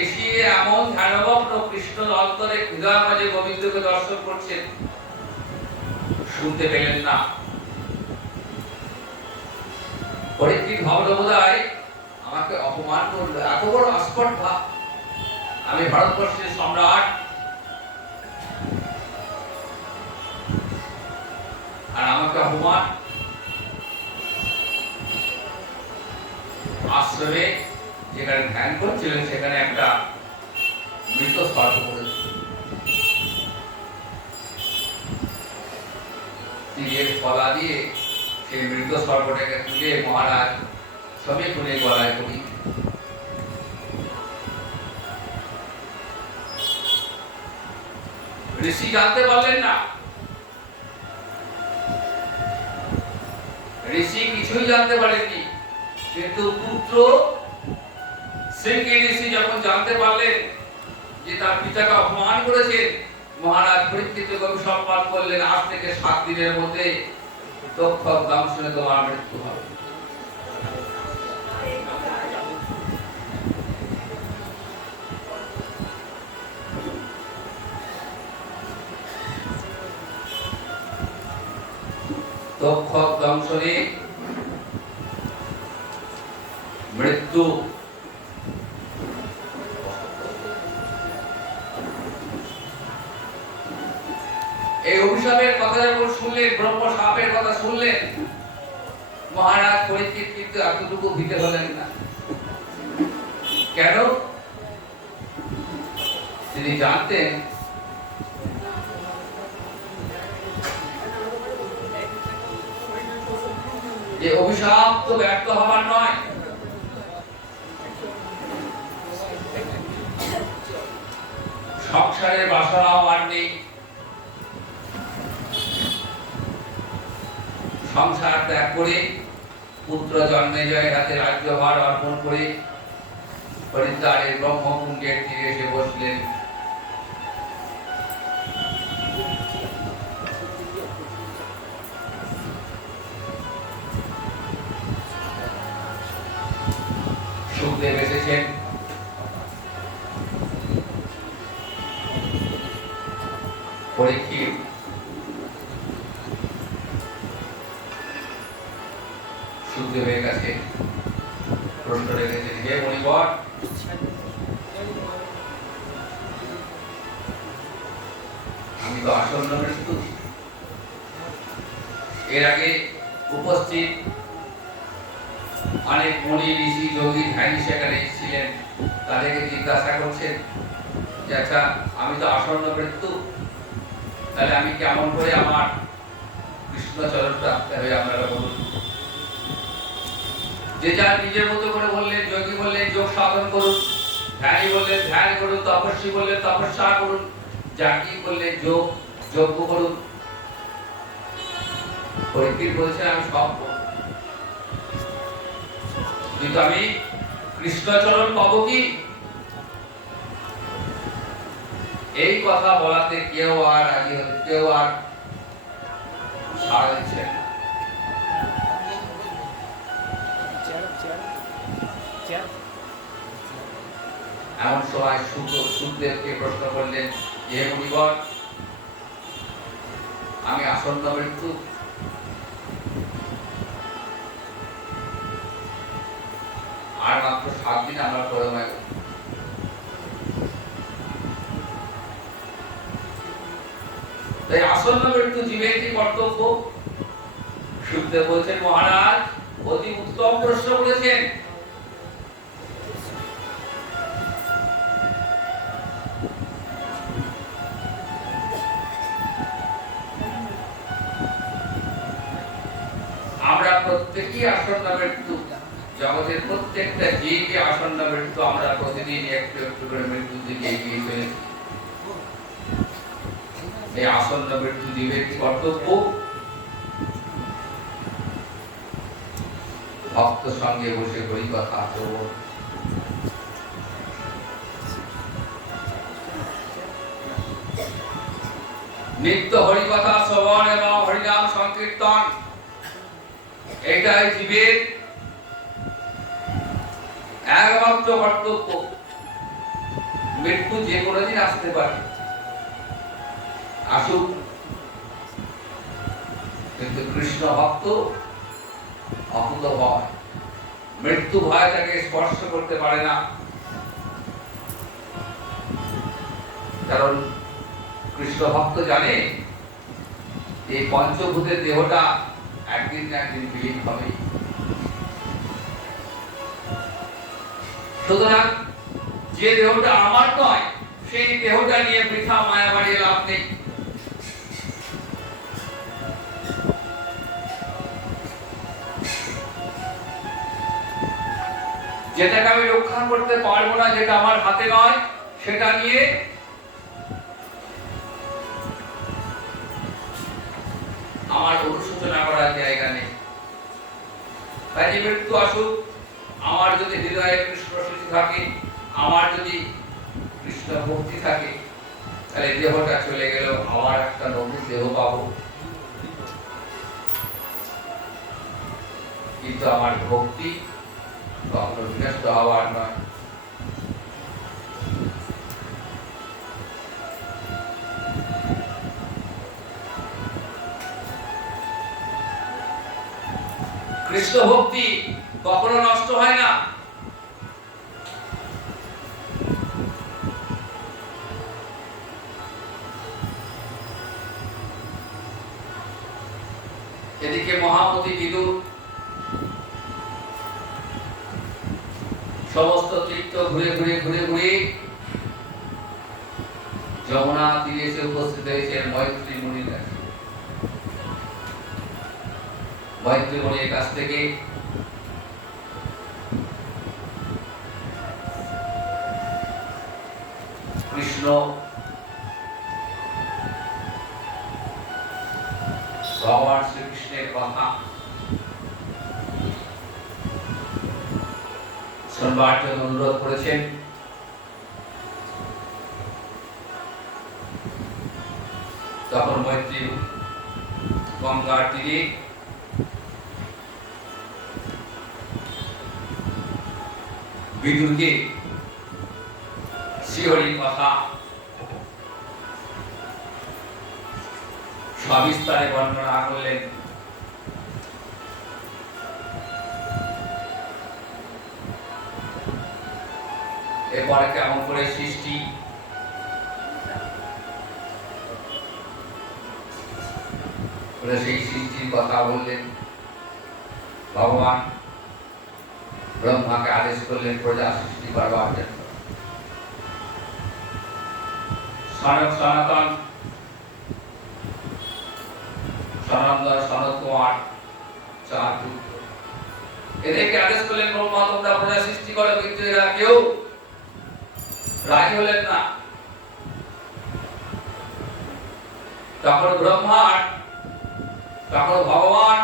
ঋষি এমন ধ্যানমগ্ন কৃষ্ণ অন্তরে হৃদয় মাঝে গোবিন্দকে দর্শন করছেন, শুনতে পেলেন না। পরীক্ষিত ভাবল বোধহয় আমাকে অপমান করলো, এত বড় আস্পর্ধা, আমি ভারতবর্ষের সম্রাট, আর আমাকে অপমান। আশ্রমে যেখানে ধ্যান করছিলেন সেখানে একটা মৃত সর্প পড়েছে। তীরের ফলা দিয়ে সেই মৃত সর্পটাকে তুলে মহারাজ সবে খুলে গলায় পড়ি। ঋষি জানতে পারলেন না, ঋষি কিছুই জানতে পারেননি, কিন্তু পুত্র শৃঙ্গি ঋষি যখন জানতে পারলেন যে তার পিতাকে অপমান করেছেন, মহারাজ পরীক্ষিতকে অভিসম্পাদ করলেন, আজ থেকে 7 দিনের মধ্যে তক্ষক দংশনে তোমার মৃত্যু হবে। তক্ষক দংশনে মৃত্যু। এই অভিশাপের কথা যখন শুনলেন, ব্রহ্ম শাপের কথা শুনলেন, মহারাজ পরীক্ষিত কিন্তু এতটুকু ভীত হলেন না। কেন? তিনি জানতেন যে অভিশাপ তো ব্যর্থ হবার নয়, সংসারের বাসনাও আর নেই, সংসার ত্যাগ করে পুত্র জন্মেজয়ের হাতে রাজ্যভার অর্পণ করে হরিদ্বারের ব্রহ্মকুণ্ডের তীরে এসে বসলেন। সুখদেব এসেছেন, পরীক্ষিত সুখদেবের কাছে প্রশ্ন রেখেছেন, হে মণিবর, আমি তো আসন্ন মৃত্যু। এর আগে উপস্থিত অনেক মুনি ঋষি যোগী ধ্যানী সেখানে এসেছিলেন, তাদেরকে জিজ্ঞাসা করছেন যে আচ্ছা, আমি তো আসন্ন মৃত্যু, তাহলে আমি কেমন করে আমার কৃষ্ণ চরণ প্রাপ্ত হবে আপনারা বলুন। যে যার নিজের মতো করে বললেন, যোগী বললেন যোগ সাধন করুন, ধ্যানী বললেন ধ্যান করুন, তপস্বী বললেন তপস্যা করুন, যাগী বললেন যোগ যজ্ঞ করুন। পরীক্ষিত বলছেন আমি সব করব, কিন্তু আমি কৃষ্ণচরণ পাবো কি? এই কথা বলাতে কেউ আর রাজি হচ্ছে, কেউ আর সাড়া দিচ্ছে না। এমন সময় সুখদেবকে প্রশ্ন করলেন, হে মুনিবর, আমি আসন্ন মৃত্যু, আর মাত্র 7 দিন আমার পরমায়, তাই আসন্ন মৃত্যু জীবের কি কর্তব্য? সুখদেব বলছেন, মহারাজ অতি উত্তম প্রশ্ন করেছেন। আমরা প্রত্যেকেই আসন্ন মৃত্যু, জগতের প্রত্যেকটা জীবই আসন্ন মৃত্যু। আমরা প্রতিদিন একটু একটু করে মৃত্যুর দিকে এগিয়ে চলেছি। এই আসন্ন মৃত্যু জীবের কি কর্তব্য? ভক্ত সঙ্গে বসে হরি কথা শ্রবণ, নিত্য হরি কথা শ্রবণ এবং হরিনাম সংকীর্তন, এটাই জীবের একমাত্র কর্তব্য। মৃত্যু যে কোনো দিন আসতে পারে, আসুক, কিন্তু কৃষ্ণ ভক্ত অকুত ভয়, মৃত্যু ভয় তাকে স্পর্শ করতে পারে না। কারণ কৃষ্ণ ভক্ত জানে এই পঞ্চভূতের দেহটা একদিন না একদিন বিলীন হবে। সুতরাং যে দেহটা আমার নয় সেই দেহটা নিয়ে বৃথা মায়া বাড়িয়ে লাভ নেই। যেটাকে আমি রক্ষা করতে পারবো না, যেটা আমার হাতে নয়, সেটা নিয়ে আমার অনুশোচনা করার জায়গা নেই। তাই মৃত্যু আসুক, আমার যদি হৃদয়ে কৃষ্ণ স্মৃতি থাকে, আমার যদি কৃষ্ণ ভক্তি থাকে, তাহলে দেহটা চলে গেল, আবার একটা নতুন দেহ পাবো। কিন্তু আমার ভক্তি কখনো বিনষ্ট হওয়ার নয়। কৃষ্ণ ভক্তি কখনো নষ্ট হয় না। এদিকে মহামতি বিদুর সমস্ত তীর্থ ঘুরে ঘুরে যমুনা তীরে এসে উপস্থিত হয়েছে মৈত্রী মুনির কাছে। মৈত্রী মুনির কাছ থেকে কৃষ্ণ ভগবান শ্রীকৃষ্ণের কথা শুনবার জন্য অনুরোধ করেছেন। তখন মৈত্রী গঙ্গার তীরে বিদুরকে শ্রীহরির কথা সবিস্তারে বর্ণনা করলেন। এরপরে কেমন করে সৃষ্টি, সেই সৃষ্টির কথা বললেন। ভগবান ব্রহ্মাকে আদেশ করলেন প্রজা সৃষ্টি করবার জন্য। সনাতন সনন্দন সনত কুমার চার পুত্র, এদেরকে আদেশ করলেন ব্রহ্মা তোমরা প্রজা সৃষ্টি করো, কিন্তু এরা কেউ রাজি হলেন না। তখন ভগবান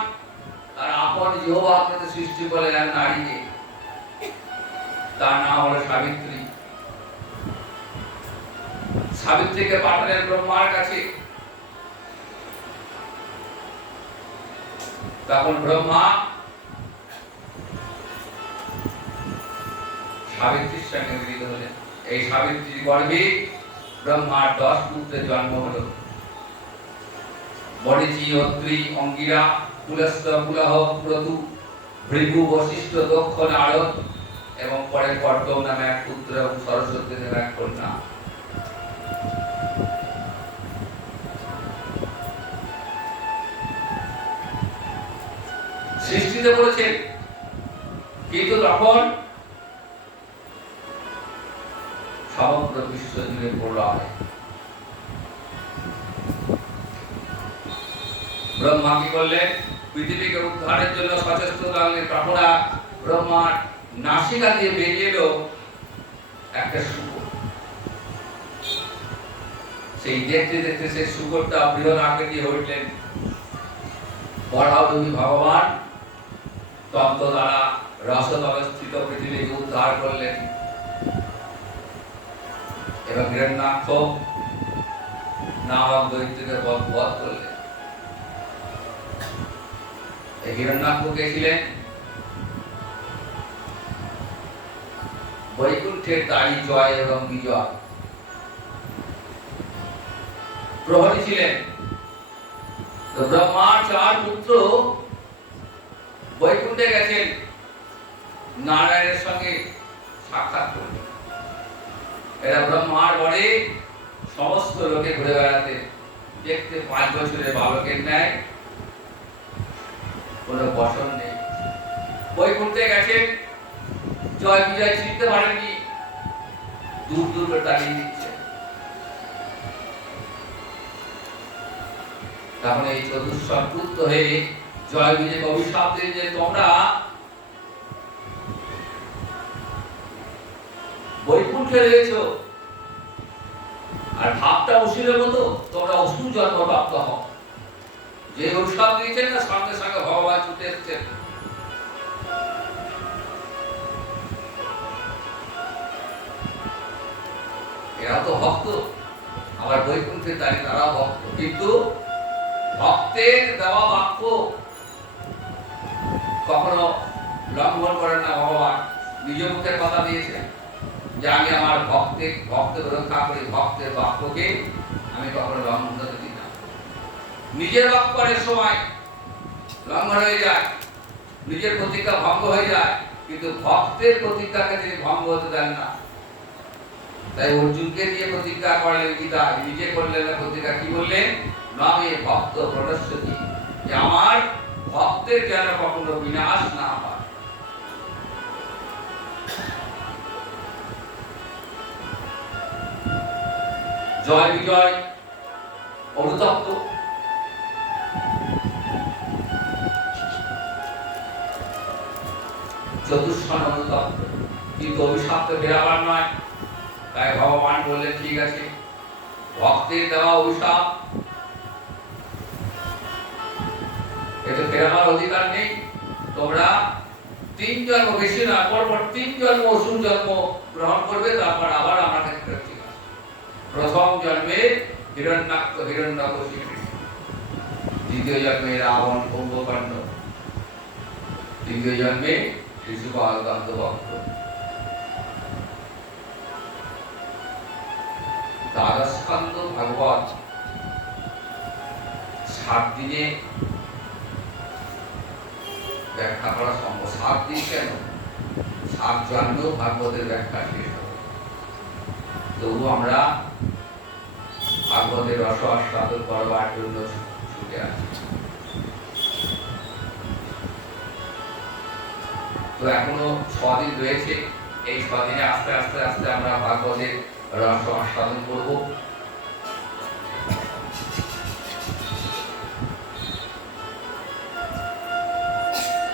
তার আপন জিহ্বা আকৃতি সৃষ্টি করলেন এক নারীকে, তার নাম হলো সাবিত্রী। সাবিত্রীকে পাঠালেন ব্রহ্মার কাছে। তখন ব্রহ্মা সাবিত্রীর সঙ্গে মিলিত হলেন। এই সাবিত্রীর গর্ভে ব্রহ্মার 10 পুত্রের জন্ম হলো। মরীচি, অত্রি, অঙ্গিরা, পুলস্ত, পুলহ, ক্রতু, ভৃগু, বশিষ্ঠ, দক্ষ, নারদ এবং পরে কর্দম নামে এক পুত্র এবং সরস্বতী নামে এক কন্যা। সৃষ্টিতে বলেছেন, কিন্তু তখন সমগ্র বিশ্ব জুড়ে প্রলয়। ব্রহ্মা কি করলেন? পৃথিবীকে উদ্ধারের জন্য সচেষ্ট থাকলেন। তখন ব্রহ্মার নাসিকা দিয়ে বেরিয়ে এলো একটা শূকর। সেই দেখতে দেখতে সেই শূকরটা বৃহৎ আকৃতি হয়ে উঠলেন। বরাহরূপী ভগবান তন্ত্র দ্বারা রসতলে স্থিত পৃথিবীকে উদ্ধার করলেন এবং হিরণ্যাক্ষ নামক দৈত্যকে বধ করলেন। এই হিরণ্যাক্ষ কে ছিলেন? বৈকুণ্ঠের দায়ী জয় এবং বিজয় প্রহরী ছিলেন। তো ব্রহ্মার 4 পুত্র বৈকুণ্ঠে গেছেন নারায়ণের সঙ্গে সাক্ষাৎ করলেন। এরা ব্রহ্মার বরে সমস্ত লোকে ঘুরে বেড়াতে দেখতে 5 বছরের বালকের ন্যায়, কোনো বসন নেই। বৈকুণ্ঠে গেছেন, জয় বিজয় চিনতে পারেননি, দূর দূর করে দাঁড়িয়ে দিচ্ছে। তখন এই চতুষ্পদ পুত্র হয়ে জয় বিজয় অভিশাপ দিয়ে যে তোমরা বৈকুণ্ঠে রয়েছ আর ভাবটা অসুরের মতো, তোমরা অসুর জন্ম প্রাপ্ত হও। যে অভিশাপ দিয়েছেন না, সঙ্গে সঙ্গে ভগবান ছুটে এসছেন। এরা তো ভক্ত, আবার বৈকুণ্ঠে দাঁড়িয়ে তারাও ভক্ত, কিন্তু ভক্তের দেওয়া বাক্য কখনো লঙ্ঘন করেন না ভগবান। নিজ মুখের কথা দিয়েছেন যে আমি আমার ভক্তের রক্ষা করি, ভক্তের বাক্যকে আমি কখনো লঙ্ঘন করতে দিই না। নিজের বাক্য অনেক সময় লঙ্ঘন হয়ে যায়, নিজের প্রতিজ্ঞা ভঙ্গ হয়ে যায়, কিন্তু ভক্তের প্রতিজ্ঞাকে তিনি ভঙ্গ হতে দেন না। তাই অর্জুনকে দিয়ে প্রতিজ্ঞা করলেন গীতা, নিজে করলেন না প্রতিজ্ঞা। কি বললেন? নামে ভক্ত প্রণশ্যতি, যে আমার ভক্তের যেন কখনো বিনাশ না হয়। জয় বিজয় অনুতপ্ত, চতুষ্পদ অনুতপ্ত, কিন্তু অভিশাপ তো ফেরাবার নয়। তাই ভগবান বললেন ঠিক আছে, ভক্তের দেওয়া অভিশাপ এটা ফেরাবার অধিকার নেই। তোমরা 3 জন্ম, বেশি না, পরপর 3 জন্ম অসুর জন্ম গ্রহণ করবে, তারপর আবার আমার কাছে ফেরত আসবে। প্রথম জন্মে হিরণ্যাক্ষ হিরণ্যকশিপু, দ্বিতীয় জন্মে রাবণ কুম্ভকর্ণ, তৃতীয় জন্মে শিশুপাল দন্তভক্ত। দ্বাদশ স্কন্ধ ভাগবত 7 দিনে ব্যাখ্যা করা সম্ভব। 7 দিন কেন, 7 জন্মেও ভাগবতের ব্যাখ্যা শেষ হবে। তবু আমরা ভাগবতের রস আস্বাদন করবার জন্য ছুটে আছি। তো এখনো 6 দিন রয়েছে, এই 6 দিনে আস্তে আস্তে আস্তে আমরা ভাগবতের রস আস্বাদন করব।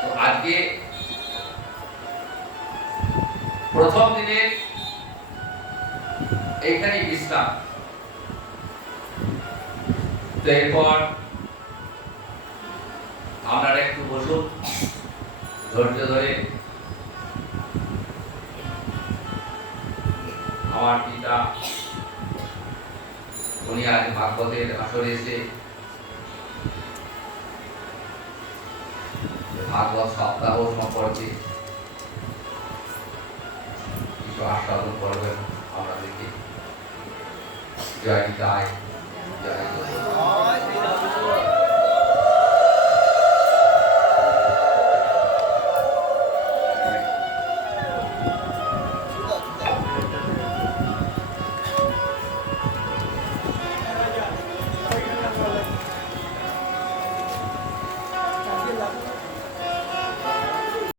তো আজকে প্রথম দিনের এইখানে বিশ্রাম। তো এরপর আপনারা একটু বসুন, ধৈর্য ধরে। আমার পিতা উনি আজ ভাগবতের আসরে এসে ভাগবত সপ্তাহ সম্পর্কে কিছু আস্বাদন করবেন আমাদেরকে। জয় নিতাই, জয়